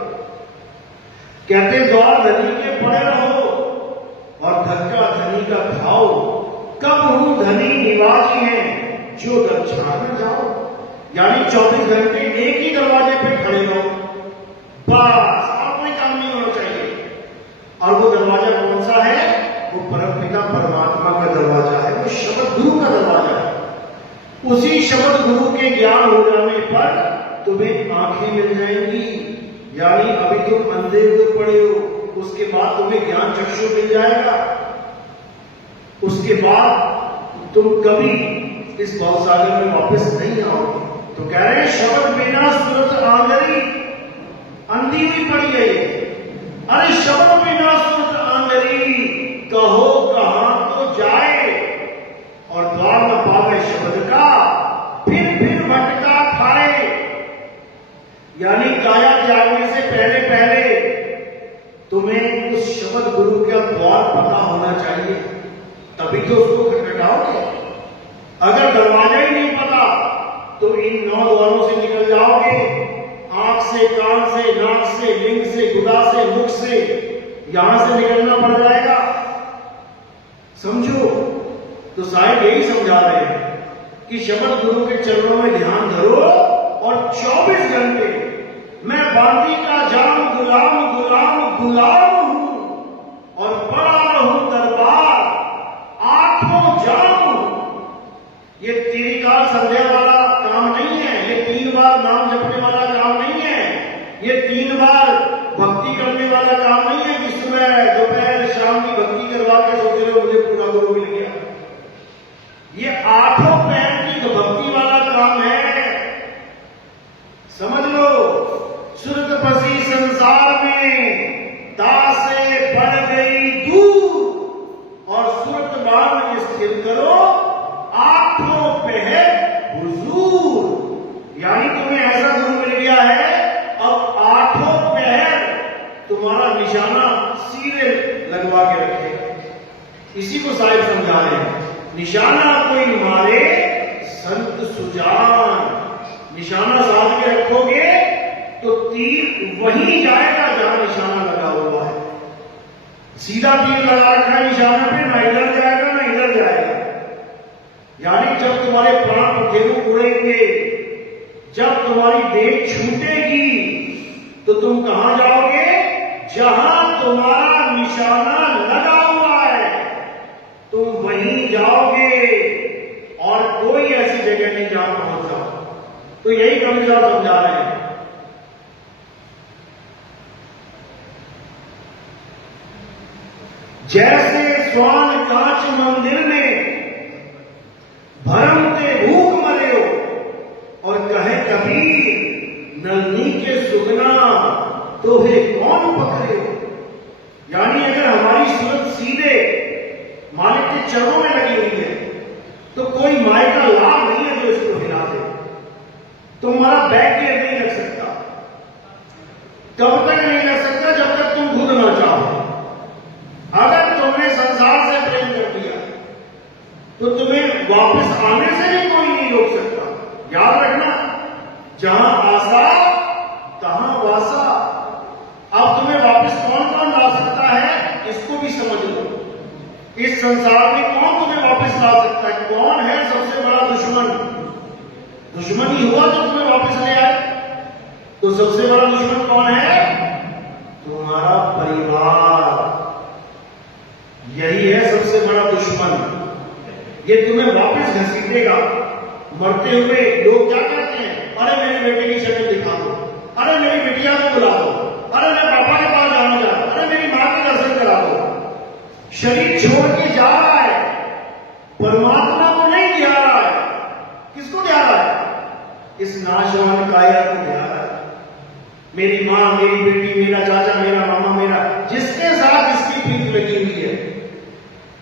कहते द्वार धनी के पड़े रहो और धक्का धनी का खाओ। कब हूं धनी निवासी है जो दरछा न जाओ। यानी 24 घंटे एक ही दरवाजे पे खड़े रहो, बस और कोई काम नहीं होना चाहिए। और वो दरवाजा कौन सा है? वो परमपिता परमात्मा का दरवाजा है, वो शब्द गुरु का दरवाजा है। उसी शब्द गुरु के ज्ञान हो जाने पर तुम्हें आंखें मिल जाएंगी। यानी अभी तुम अंधे हुए पड़े हो, उसके बाद तुम्हें ज्ञान चक्षु मिल जाएगा। उसके बाद तुम कभी इस भवसागर में वापस नहीं आओगे। तो कह रहे हैं शब्द बिना सूरत आंगरी, अंधी हुई पड़ी है। अरे शब्द बिना सूरत आंगरी, कहो कहां तो जाए और द्वार न पावे शब्द का, फिर भटका खाए। यानी काया त्यागने से पहले पहले तुम्हें उस शब्द गुरु का द्वार पता होना चाहिए, तभी तो उसको खटखटाओगे। अगर दरवाजा ही नहीं पता तो इन 9 द्वारों से निकल जाओगे, आंख से, कान से, नाक से, लिंग से, गुदा से, मुख से, यहां से निकलना पड़ जाएगा। समझो, तो साहिब यही समझा रहे हैं कि शब्द गुरु के चरणों में ध्यान धरो और 24 घंटे मैं बांदी का जाम गुलाम गुलाम गुलाम हूं और पड़ा रहूं दरबार आठों जाम। ये त्रिकाल संध्या वाला काम नहीं है, ये 3 बार नाम जपने वाला काम नहीं है, ये 3 बार भक्ति करने वाला काम नहीं है कि सुबह दोपहर शाम की भक्ति करवा के सोच रहे हो मुझे पूरा गुरु मिल गया। ये 8 पैर की भक्ति वाला काम है। समझ लो, सुरत फंसी संसार में दासे पड़ गई दूर और सुरत बाण स्थिर करो 8 पहर हुजूर। यानी तुम्हें ऐसा गुरु मिल गया है, अब 8 पहर तुम्हारा निशाना सीधे लगवा के रखे। इसी को साहिब समझा रहे हैं, निशाना कोई मारे संत सुजान। निशाना साध के रखोगे तो तीर वहीं जाएगा जहां निशाना लगा हुआ है। सीधा तीर लगा रखा है निशाना पे, ना इधर जाएगा ना इधर जाएगा। यानी जब तुम्हारे प्राण पखेरु उड़ेंगे, जब तुम्हारी देह छूटेगी तो तुम कहां जाओगे? जहां तुम्हारा निशाना लगा हुआ है तुम वहीं जाओगे और कोई ऐसी जगह नहीं जहां पहुंच जाओ। तो यही कबीर साहब समझा रहे हैं। जैसे स्वान कांच मंदिर में भरमते भूख मरे हो और कहे कबीर नलनी के सुगना तो हे कौन पकड़े हो। यानी अगर हमारी सूरत सीधे मालिक के चरणों में लगी हुई है तो कोई माए का लाभ नहीं है जो इसको हिला दे। तुम्हारा बैक गियर नहीं लग सकता। कब तक नहीं लग सकता? जब तक तुम खुद ना चाहो। अगर तुमने संसार से प्रेम कर दिया तो तुम्हें वापस आने से भी कोई नहीं रोक सकता। याद रखना, जहां आशा तहां वासा। अब तुम्हें वापस कौन कौन ला सकता है इसको भी समझ लो। इस संसार में कौन तुम्हें वापस ला सकता है? कौन है सबसे बड़ा दुश्मन? दुश्मन ही हुआ तो तुम्हें वापस ले आए। तो सबसे बड़ा दुश्मन कौन है? तुम्हारा परिवार। यही है सबसे बड़ा दुश्मन। ये तुम्हें वापस घसीटेगा। मरते हुए लोग क्या कहते हैं? अरे मेरी बेटे की शक्ल दिखा दो, अरे मेरी बिटिया को बुला दो, अरे मैं पापा के पास जाना चाहता, अरे मेरी मां के दर्शन करा दो। शरीर छोड़ के जा रहा है, परमात्मा को नहीं जा रहा है। किसको जा रहा है? इस नाशवान काया को जा रहा है। मेरी मां, मेरी बेटी, मेरा चाचा, मेरा मामा, मेरा जिसके साथ इसकी प्रीत लगी हुई है,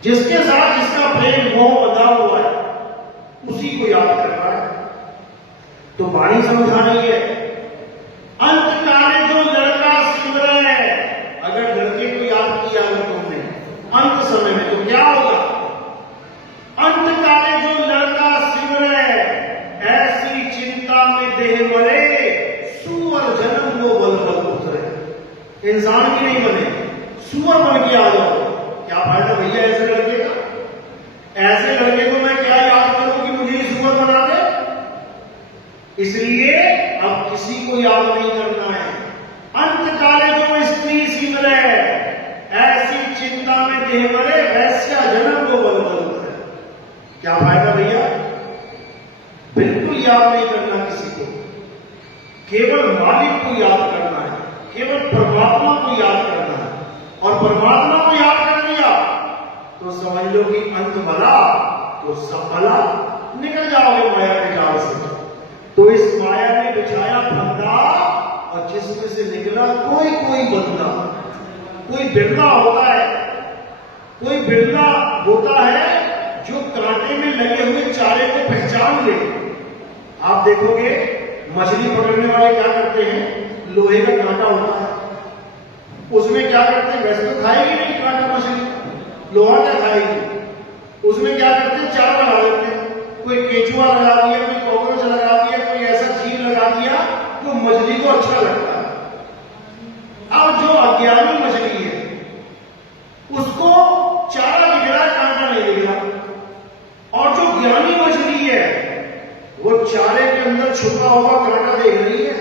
जिसके साथ इसका प्रेम मोह बंधा हुआ है, उसी को याद कर रहा है। तो वाणी समझा रही है, अंत काले जो लड़का सिमरे। अगर लड़के को याद किया अगर तुमने अंत समय में तो क्या होगा? अंत काले जो लड़का सिमरे ऐसी चिंता में देह मरे, सुअर जन्म लो बल बल उतरे। इंसान की नहीं बने, सुअर बन के आ जाओ। क्या फायदा भैया ऐसे लड़के का? ऐसे लड़के को मैं क्या याद करूं कि मुझे सुअर बना दे? इसलिए अब किसी को याद नहीं करना है। अंत काले जो स्त्री सिमरे ऐसी चिंता में देह मरे, वैश्या जन्म को बल बल उतरे। क्या फायदा भैया? बिल्कुल याद नहीं करना किसी को, केवल मालिक को याद करना है, केवल परमात्मा को याद करना है। और परमात्मा को याद कर लिया तो समझ लो कि अंत भला तो सब भला, निकल जाओगे माया के जाल से। तो इस माया ने बिछाया फंदा और जिसमें से निकला कोई कोई बंदा। कोई बिरला होता है, कोई बिरला होता है जो कांटे में लगे हुए चारे को पहचान ले। आप देखोगे मछली पकड़ने वाले क्या करते हैं? लोहे का कांटा होता है, उसमें क्या करते हैं? वैसे तो खाएगी नहीं कांटा मछली, लोहा क्या खाएगी? उसमें क्या करते हैं? चारा लगा देते हैं। कोई केचुआ लगा दिया, कोई कॉकरोच लगा दिया, कोई ऐसा जीव लगा दिया जो मछली को अच्छा लगता है। अब जो अज्ञानी मछली है मछली है वो चारे के अंदर छुपा हुआ कांटा देख रही है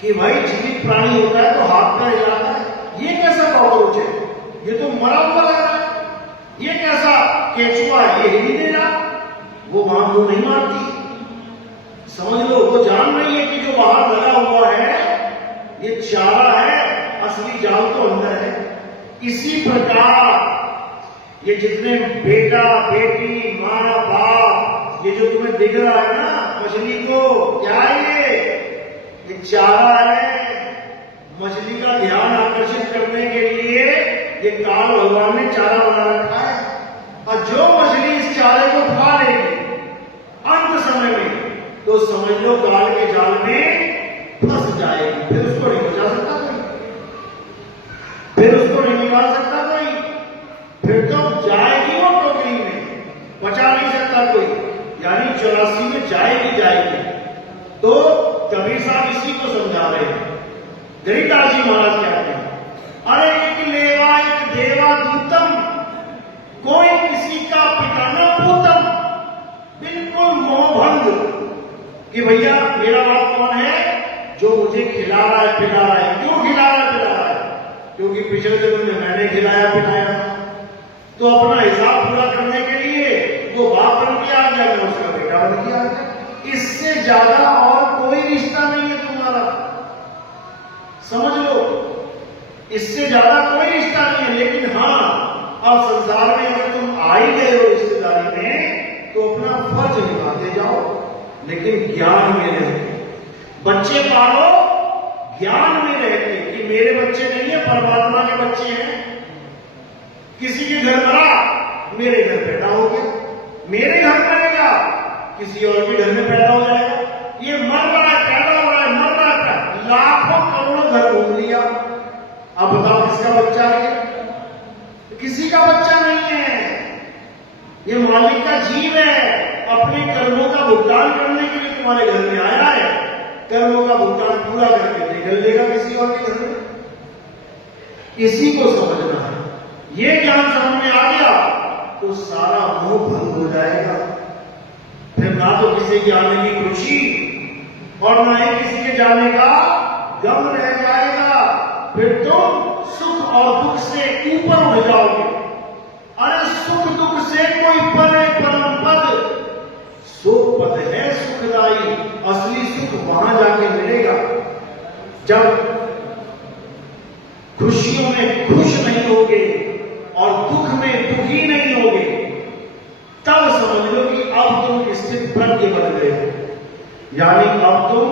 कि भाई जीवित प्राणी होता है तो हाथ पैर हिलाता है, ये कैसा कॉकरोच है, ये तो मरा हुआ लग रहा है, ये कैसा केचुआ है, ये हिल ही नहीं रहा, वो वहां मुंह नहीं मारती। समझ लो वो जान रही है कि जो बाहर लगा हुआ है ये चारा है, असली जाल तो अंदर है। इसी प्रकार ये जितने बेटा बेटी माँ बाप ये जो तुम्हें दिख रहा है ना मछली को, क्या है ये चारा है। मछली का ध्यान आकर्षित करने के लिए ये काल भगवान ने चारा बना रखा है, और जो मछली इस चारे को खा लेगी अंत समय में तो समझ लो काल के जाल में फंस जाएगी, फिर उसको नहीं बचा सकता कोई, फिर उसको नहीं निकाल सकता कोई, फिर तो जाएगी वो टोकरी में, बचा नहीं सकता कोई, यानी 84 में जाएगी। तो कबीर साहब इसी को समझा रहे हैं। गरीदास जी महाराज कहते हैं, अरे एक लेवा एक देवा दूतम, कोई किसी का पिता न पूतम, बिल्कुल मोहभंग कि भैया मेरा बाप कौन है जो मुझे खिला रहा है पिला रहा है। क्यों खिला रहा है पिला रहा है? क्योंकि पिछले जन्म में मैंने खिलाया पिलाया, तो अपना हिसाब पूरा करने के लिए वो बाप बन के आ गया, मैं उसका बेटा बन के आ गया। इससे ज्यादा और कोई रिश्ता नहीं है तुम्हारा, समझ लो, इससे ज्यादा कोई रिश्ता नहीं है। लेकिन हाँ, अब संसार में अगर तुम आ ही गए हो रिश्तेदारी में तो अपना फर्ज निभाते जाओ, लेकिन ज्ञान में रहते। बच्चे पालो ज्ञान में रहते कि मेरे बच्चे नहीं है, परमात्मा के बच्चे हैं। किसी के घर मरा, मेरे घर पैदा हो गया, मेरे घर मरेगा, किसी और के घर में पैदा हो जाएगा। ये मर रहा है, पैदा हो रहा है, मर रहा है, लाखों करोड़ों घर घूम लिया। अब बताओ किसका बच्चा है? किसी का बच्चा नहीं है, ये मालिक का जीव है। अपने कर्मों का भुगतान करने के लिए तुम्हारे घर में आया है, कर्मों का भुगतान पूरा करके निकल लेगा किसी और के घर में। इसी को समझना है। ये ज्ञान समझ में आ गया तो सारा मोह भंग हो जाएगा। फिर ना तो किसी के आने की खुशी और ना ही किसी के जाने का गम रह जाएगा। फिर तुम सुख और दुख से ऊपर उठ जाओगे। अरे सुख दुख से कोई परे परम पद, सो पद है सुखदाई। असली सुख वहां जाके मिलेगा जब खुशियों में खुश नहीं होगे और दुख में दुखी नहीं होगे, तब समझ लो कि अब तुम स्थित प्रज्ञ बन गए हो, यानी अब तुम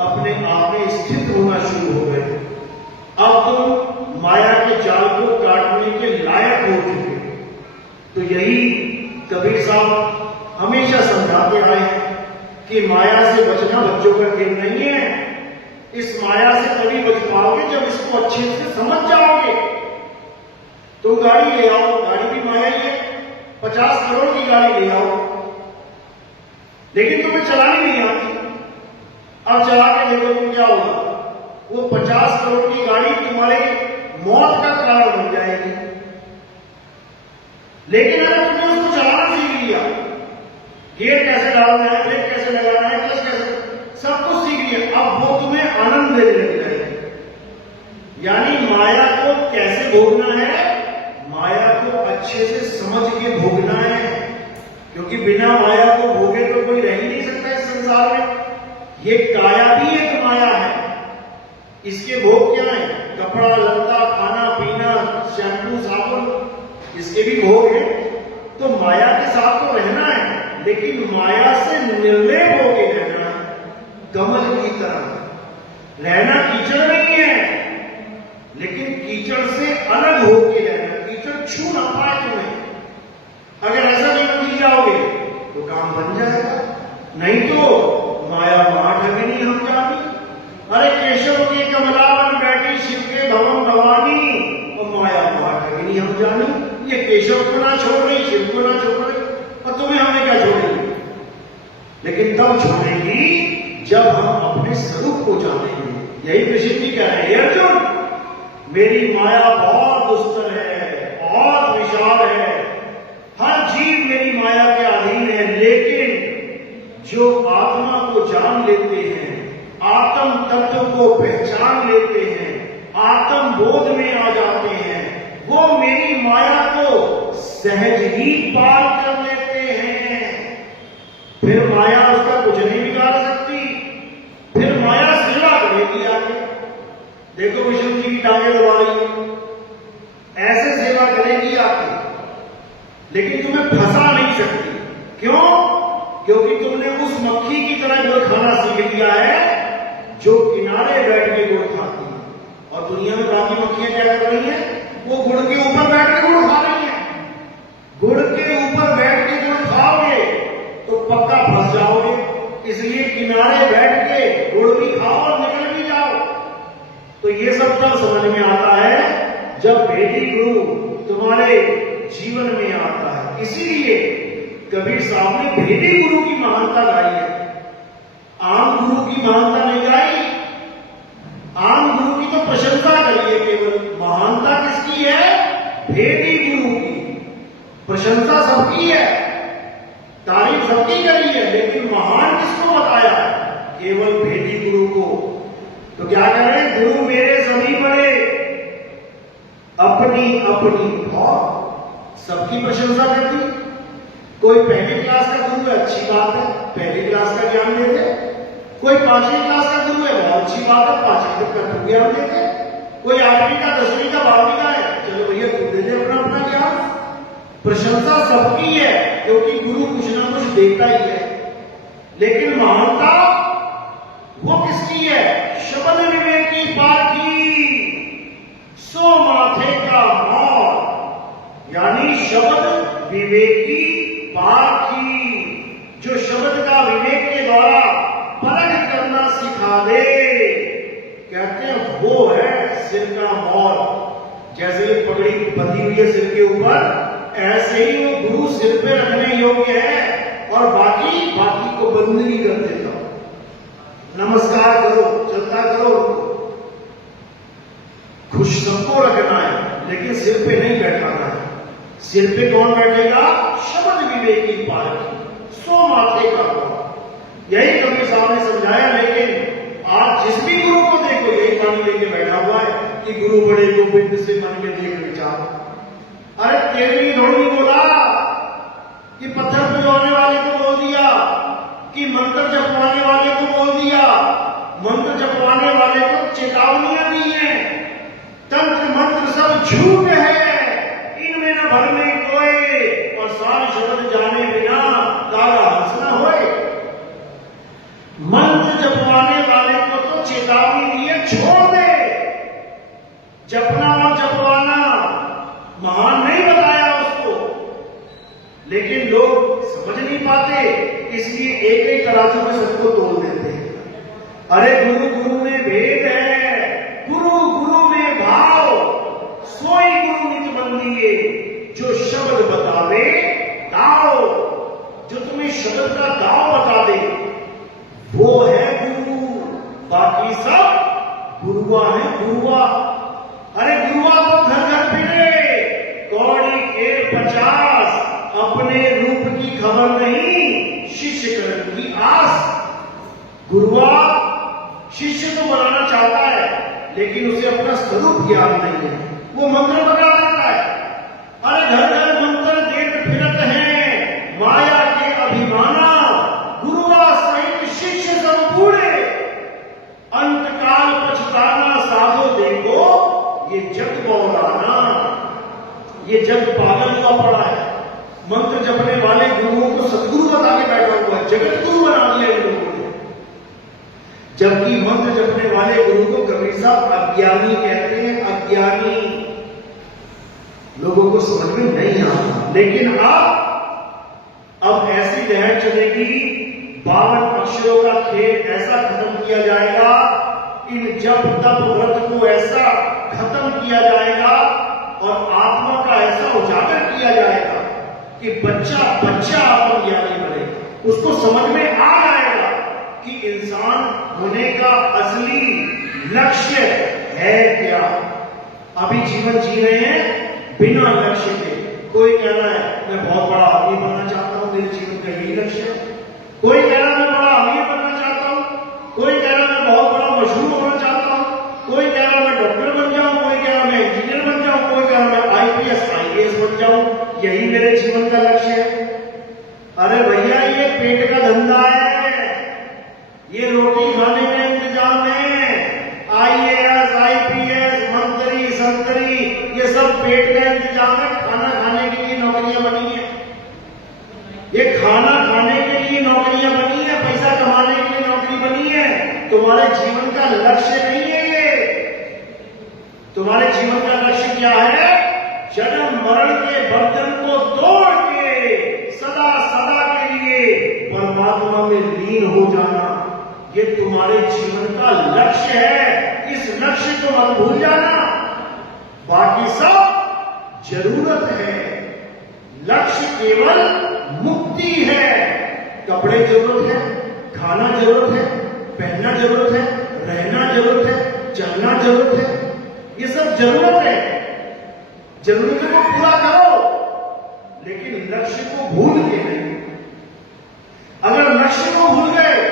अपने आप में स्थित होना शुरू हो गए। अब तुम माया के जाल को काटने के लायक हो चुके। तो यही कबीर साहब हमेशा समझाते आए हैं कि माया से बचना बच्चों का खेल नहीं है। इस माया से तभी बच पाओगे जब इसको अच्छे से समझ जाओगे। तुम गाड़ी ले आओ, गाड़ी भी माया ही है, 50 करोड़ की गाड़ी ले आओ, लेकिन तुम्हें चलानी नहीं आती। अब चला के देखो तुम क्या होगा, वो 50 करोड़ की गाड़ी तुम्हारे मौत का कारण बन जाएगी। लेकिन अगर तुमने उसको चलाना सीख लिया, गियर कैसे डालना है, ब्रेक कैसे लगाना है, क्लच कैसे, सब कुछ सीख लिया, अब वो तुम्हें आनंद देने लग जाएगी। यानी माया को कैसे भोगना है, माया को अच्छे से समझ के भोगना है। क्योंकि बिना माया को भोगे तो कोई रह ही नहीं सकता इस संसार में। ये काया भी एक माया है। इसके भोग क्या है? कपड़ा लत्ता, खाना पीना, शैम्पू साबुन, इसके भी भोग है। तो माया के साथ तो रहना है, लेकिन माया से निर्लेप होके रहना है। कमल की तरह रहना कीचड़ नहीं है, लेकिन कीचड़ से अलग होके रहना। कीचड़ छू ना पाए तुम्हें। अगर ऐसा नहीं बन जाओगे तो काम बन जाएगा, नहीं तो माया माठगिनी हम जानी। अरे केशव की कमलावन बैठी शिव के भवन भवानी, और माया माठगिनी हम जानी। ये केशव को ना छोड़ रही, शिव को ना छोड़ रही, और तुम्हें हमें क्या छोड़ेगी? लेकिन तब छोड़ेगी जब हम अपने स्वरूप को जानेंगे। यही कृष्ण जी कह रहे हैं, अर्जुन मेरी माया बहुत दुस्तर है, बहुत विशाल है, हर जीव मेरी माया के अधीन है, लेकिन जो आत्मा को जान लेते हैं, आत्म तत्व को पहचान लेते हैं, आत्म बोध में आ जाते हैं, वो मेरी माया को सहज ही पार कर लेते हैं। फिर माया उसका कुछ नहीं बिगाड़ सकती, फिर माया सेवा करेगी आगे। देखो विष्णु जी की टांगे दबा रही है, ऐसे सेवा करेगी आगे, लेकिन तुम्हें फंसा नहीं सकती। क्यों? क्योंकि तुमने उस मक्खी की तरह गुड़ खाना सीख लिया है जो किनारे बैठ के गुड़ खाती है। और दुनिया में बाकी मक्खियां क्या कर रही हैं? वो गुड़ के ऊपर बैठ के गुड़ खा रही हैं। गुड़ के ऊपर बैठ के गुड़ खाओगे तो पक्का फंस जाओगे। इसलिए किनारे बैठ के गुड़ भी खाओ और निकल भी जाओ। तो ये सब तब समझ में आता है जब वैदिक गुरु तुम्हारे जीवन में आता है। इसीलिए कबीर साहब ने वैदिक गुरु की महानता गाई है, आम गुरु की महानता नहीं गाई। आम गुरु की तो प्रशंसा करी है केवल, महानता किसकी है? वैदिक गुरु की। प्रशंसा सबकी है, तारीफ सबकी करी है, लेकिन महान किसको बताया? केवल वैदिक गुरु को। तो क्या करें? गुरु मेरे सभी बड़े, अपनी अपनी भाव। सबकी प्रशंसा कर दी। कोई पहली क्लास का गुरु है, अच्छी बात है, पहली क्लास का ज्ञान देते। कोई 5वीं क्लास का गुरु है, बहुत अच्छी बात है, 5वीं तक का ज्ञान देते। कोई 8वीं का, 10वीं का, 12वीं का है, चलो भैया तुम दे दे अपना अपना ज्ञान। प्रशंसा सबकी है, क्योंकि गुरु कुछ ना कुछ देता ही है। लेकिन महानता वो किसकी है? शब्द विवेकी पारखी सो माथे का मौत। यानी शब्द विवेकी पारखी, जो शब्द का विवेक के द्वारा परख करना सिखा दे, कहते हैं वो है सिर का मौत। जैसे ये पगड़ी बंधी हुई है सिर के ऊपर, ऐसे ही वो गुरु सिर पे रखने योग्य है और बाकी को बंदगी कर देता। नमस्कार करो, चलता करो, खुश सबको रखना है, लेकिन सिर पे नहीं बैठाना है। सिर पे कौन बैठेगा? शब्द विवेकी पारखी सो माथे का मौत। यही कबीर साहब ने समझाया। लेकिन आज जिस भी गुरु को देखो यही पानी लेके बैठा हुआ है कि गुरु बड़े गोविंद से मन में देख विचार। अरे तेरहवीं धोनी बोला कि पत्थर पिघलाने वाले को बोल दिया, कि मंत्र जपवाने वाले को बोल दिया। मंत्र जपवाने वाले को चेतावनियां दी हैं, तंत्र मंत्र सब झूठ है, इनमें न भरने कोई, और सारे शब्द जाने बिना तारा हंस न होए। मंत्र जपवाने वाले को तो चेतावनी दी है, छोड़ दे। जपना और जपवाना महान नहीं बताया उसको, लेकिन लोग समझ नहीं पाते, इसलिए एक एक तराजू में सबको तोड़ देते हैं। अरे गुरु गुरु में भेद है, गुरु गुरु में भाव, सोई गुरु नित बंदिए, जो शब्द बतावे दाव, जो तुम्हें शब्द का दाव बता दे वो है गुरु। बाकी सब गुरुआ है, गुरुआ। अरे गुरुआ तो घर घर फिरे, कौड़ी के 50, अपने रूप की खबर नहीं, शिष्य करण की आस। गुरुआ शिष्य तो बनाना चाहता है, लेकिन उसे अपना स्वरूप ज्ञान नहीं है, वो मंत्र बना देता है। अरे घर घर मंत्र देत फिरत हैं, माया के अभिमाना, गुरुआ सहित शिष्य सब बूढ़े, अंतकाल पछताना साधो देखो, ये जग बौलाना, ये जग पागल हुआ पड़ा है। मंत्र जपने वाले गुरुओं को सदगुरु बता के बैठा हुआ है, जगत गुरु बना दिया इन लोगों ने। जबकि मंत्र जपने वाले गुरु को कबीर साहब अज्ञानी कहते हैं, अज्ञानी। लोगों को समझ में नहीं आता। लेकिन अब ऐसी लहर चलेगी, 52 अक्षरों का खेल ऐसा खत्म किया जाएगा, इन जप तप व्रत को ऐसा खत्म किया जाएगा और आत्मा का ऐसा उजागर किया जाएगा कि बच्चा बच्चा आत्मज्ञानी बनेगा। उसको समझ में आ जाएगा कि इंसान होने का असली लक्ष्य है क्या। अभी जीवन जी रहे हैं बिना लक्ष्य के। कोई कह रहा है मैं बहुत बड़ा आदमी बनना चाहता हूं, मेरे जीवन का यही लक्ष्य है। कोई कह रहा मैं बड़ा अमीर बनना चाहता हूं, कोई कह रहा मैं बहुत बड़ा मशहूर होना चाहता हूं, कोई कह रहा मैं डॉक्टर बन जाऊं, कोई कह रहा मैं इंजीनियर बन जाऊं, कोई कह रहा मैं आईपीएस आईएएस बन जाऊं, यही मेरे जीवन का लक्ष्य है। अरे भैया ये पेट का धंधा है, ये रोटी खाने का इंतजाम है। आईएएस आईपीएस मंत्री संतरी ये सब पेट का इंतजाम है, खाना खाने के लिए नौकरियां बनी है। ये खाना खाने के लिए नौकरियां बनी है, पैसा कमाने के लिए नौकरी बनी है। तुम्हारे जीवन का लक्ष्य नहीं है ये। तुम्हारे जीवन का लक्ष्य क्या है? जन्म मरण के बंधन को तोड़ के सदा सदा के लिए परमात्मा में लीन हो जाना, ये तुम्हारे जीवन का लक्ष्य है। इस लक्ष्य को मत भूल जाना। बाकी सब जरूरत है, लक्ष्य केवल मुक्ति है। कपड़े जरूरत है, खाना जरूरत है, पहनना जरूरत है, रहना जरूरत है, चलना जरूरत है, ये सब जरूरत है। जरूरतों को पूरा करो, लेकिन लक्ष्य को भूल के नहीं। अगर लक्ष्य को भूल गए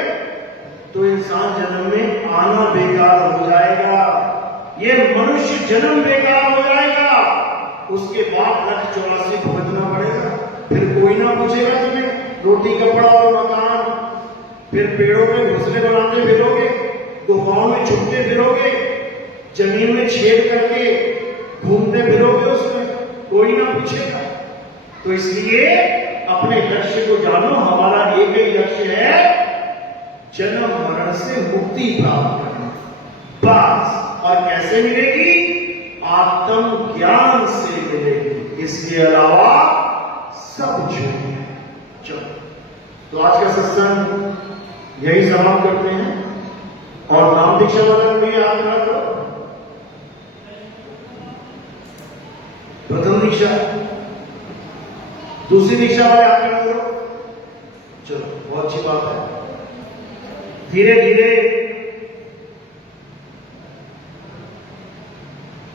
तो इंसान जन्म में आना बेकार हो जाएगा, ये मनुष्य जन्म बेकार हो जाएगा। उसके बाद 184 भुगतना पड़ेगा। फिर कोई ना पूछेगा तुम्हें रोटी कपड़ा और मकान। फिर पेड़ों में घोंसले बनाते फिरोगे, गुफाओं में छुपते फिरोगे, जमीन में छेद करके घूमते फिरोगे, उसमें कोई ना पूछेगा। तो इसलिए अपने लक्ष्य को जानो। हमारा एक ही लक्ष्य है, जन्म मरण से मुक्ति प्राप्त करना, बस। और कैसे मिलेगी? आत्म ज्ञान से मिलेगी, इसके अलावा सब झूठ है। चलो, तो आज का सत्संग यही समाप्त करते हैं। और नाम दीक्षा वाला भी याद रखो। प्रथम दीक्षा, दूसरी दीक्षा वाले आगे करो। चलो, बहुत अच्छी बात है। धीरे धीरे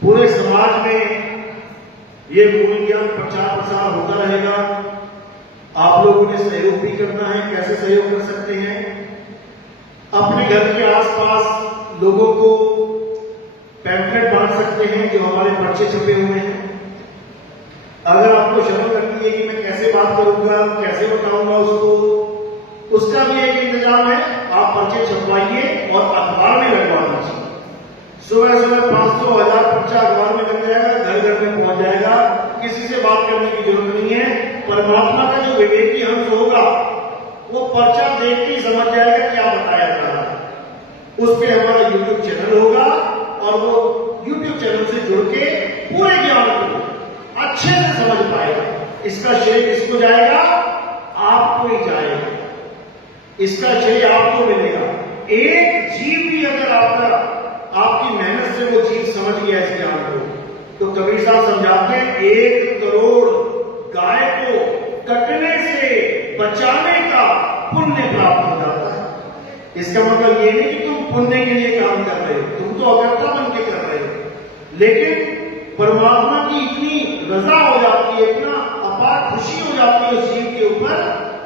पूरे समाज में ये मूल ज्ञान प्रचार प्रसार होता रहेगा। आप लोगों ने सहयोग भी करना है। कैसे सहयोग कर सकते हैं? अपने घर के आसपास लोगों को पैम्फलेट बांट सकते हैं जो हमारे पर्चे छपे हुए हैं। अगर आपको शर्म लगती है कि मैं कैसे बात करूंगा, कैसे बताऊंगा उसको, उसका भी एक इंतजाम है। आप पर्चे छपवाइए और अखबार में लगवा दीजिए। सुबह सुबह 500-1000 पर्चा अखबार में लग जाएगा, घर घर में पहुंच जाएगा। किसी से बात करने की जरूरत नहीं है। परमात्मा का जो विवेकी हंस होगा वो पर्चा देख के समझ जाएगा क्या बताया जा रहा है। उस पर हमारा यूट्यूब चैनल होगा और वो यूट्यूब चैनल से जुड़ के पूरे ज्ञान को अच्छे से समझ पाएगा। इसका श्रेय किसको जाएगा? आपको ही जाएगा। इसका श्रेय आपको मिलेगा। एक जीव भी अगर आपकी मेहनत से वो जीव समझ गया इस ज्ञान को, तो कबीर साहब समझाते हैं 1 करोड़ गाय को कटने से बचाने का पुण्य प्राप्त हो जाता है। इसका मतलब ये नहीं कि तुम पुण्य के लिए काम कर रहे हो, तुम तो अकर्ता बन के कर रहे हो। लेकिन परमात्मा की इतनी रजा हो जाती है, इतना अपार खुशी हो जाती है उस जीव के ऊपर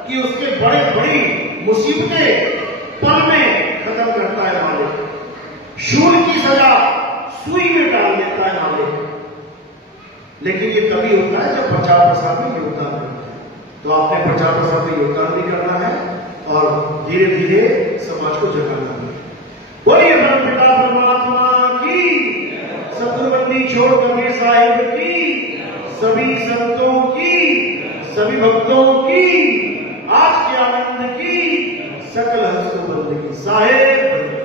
कि उसके बड़े बड़ी मुसीबतें पल में खत्म करता है मालिक। शूल की सजा सुई में डाल देता है मालिक। लेकिन ये तभी होता है जब प्रचार प्रसार में योगदान करता है। तो आपने प्रचार प्रसार में योगदान भी करना है और धीरे धीरे समाज को जगाना है। बोलिए ब्रह्म पिता परमात्मा की, सतुर्बंदी छोड़ कबीर साहिब की, सभी संतों की, सभी भक्तों की, आज के आनंद की, सकल हंस को बंद की। साहेब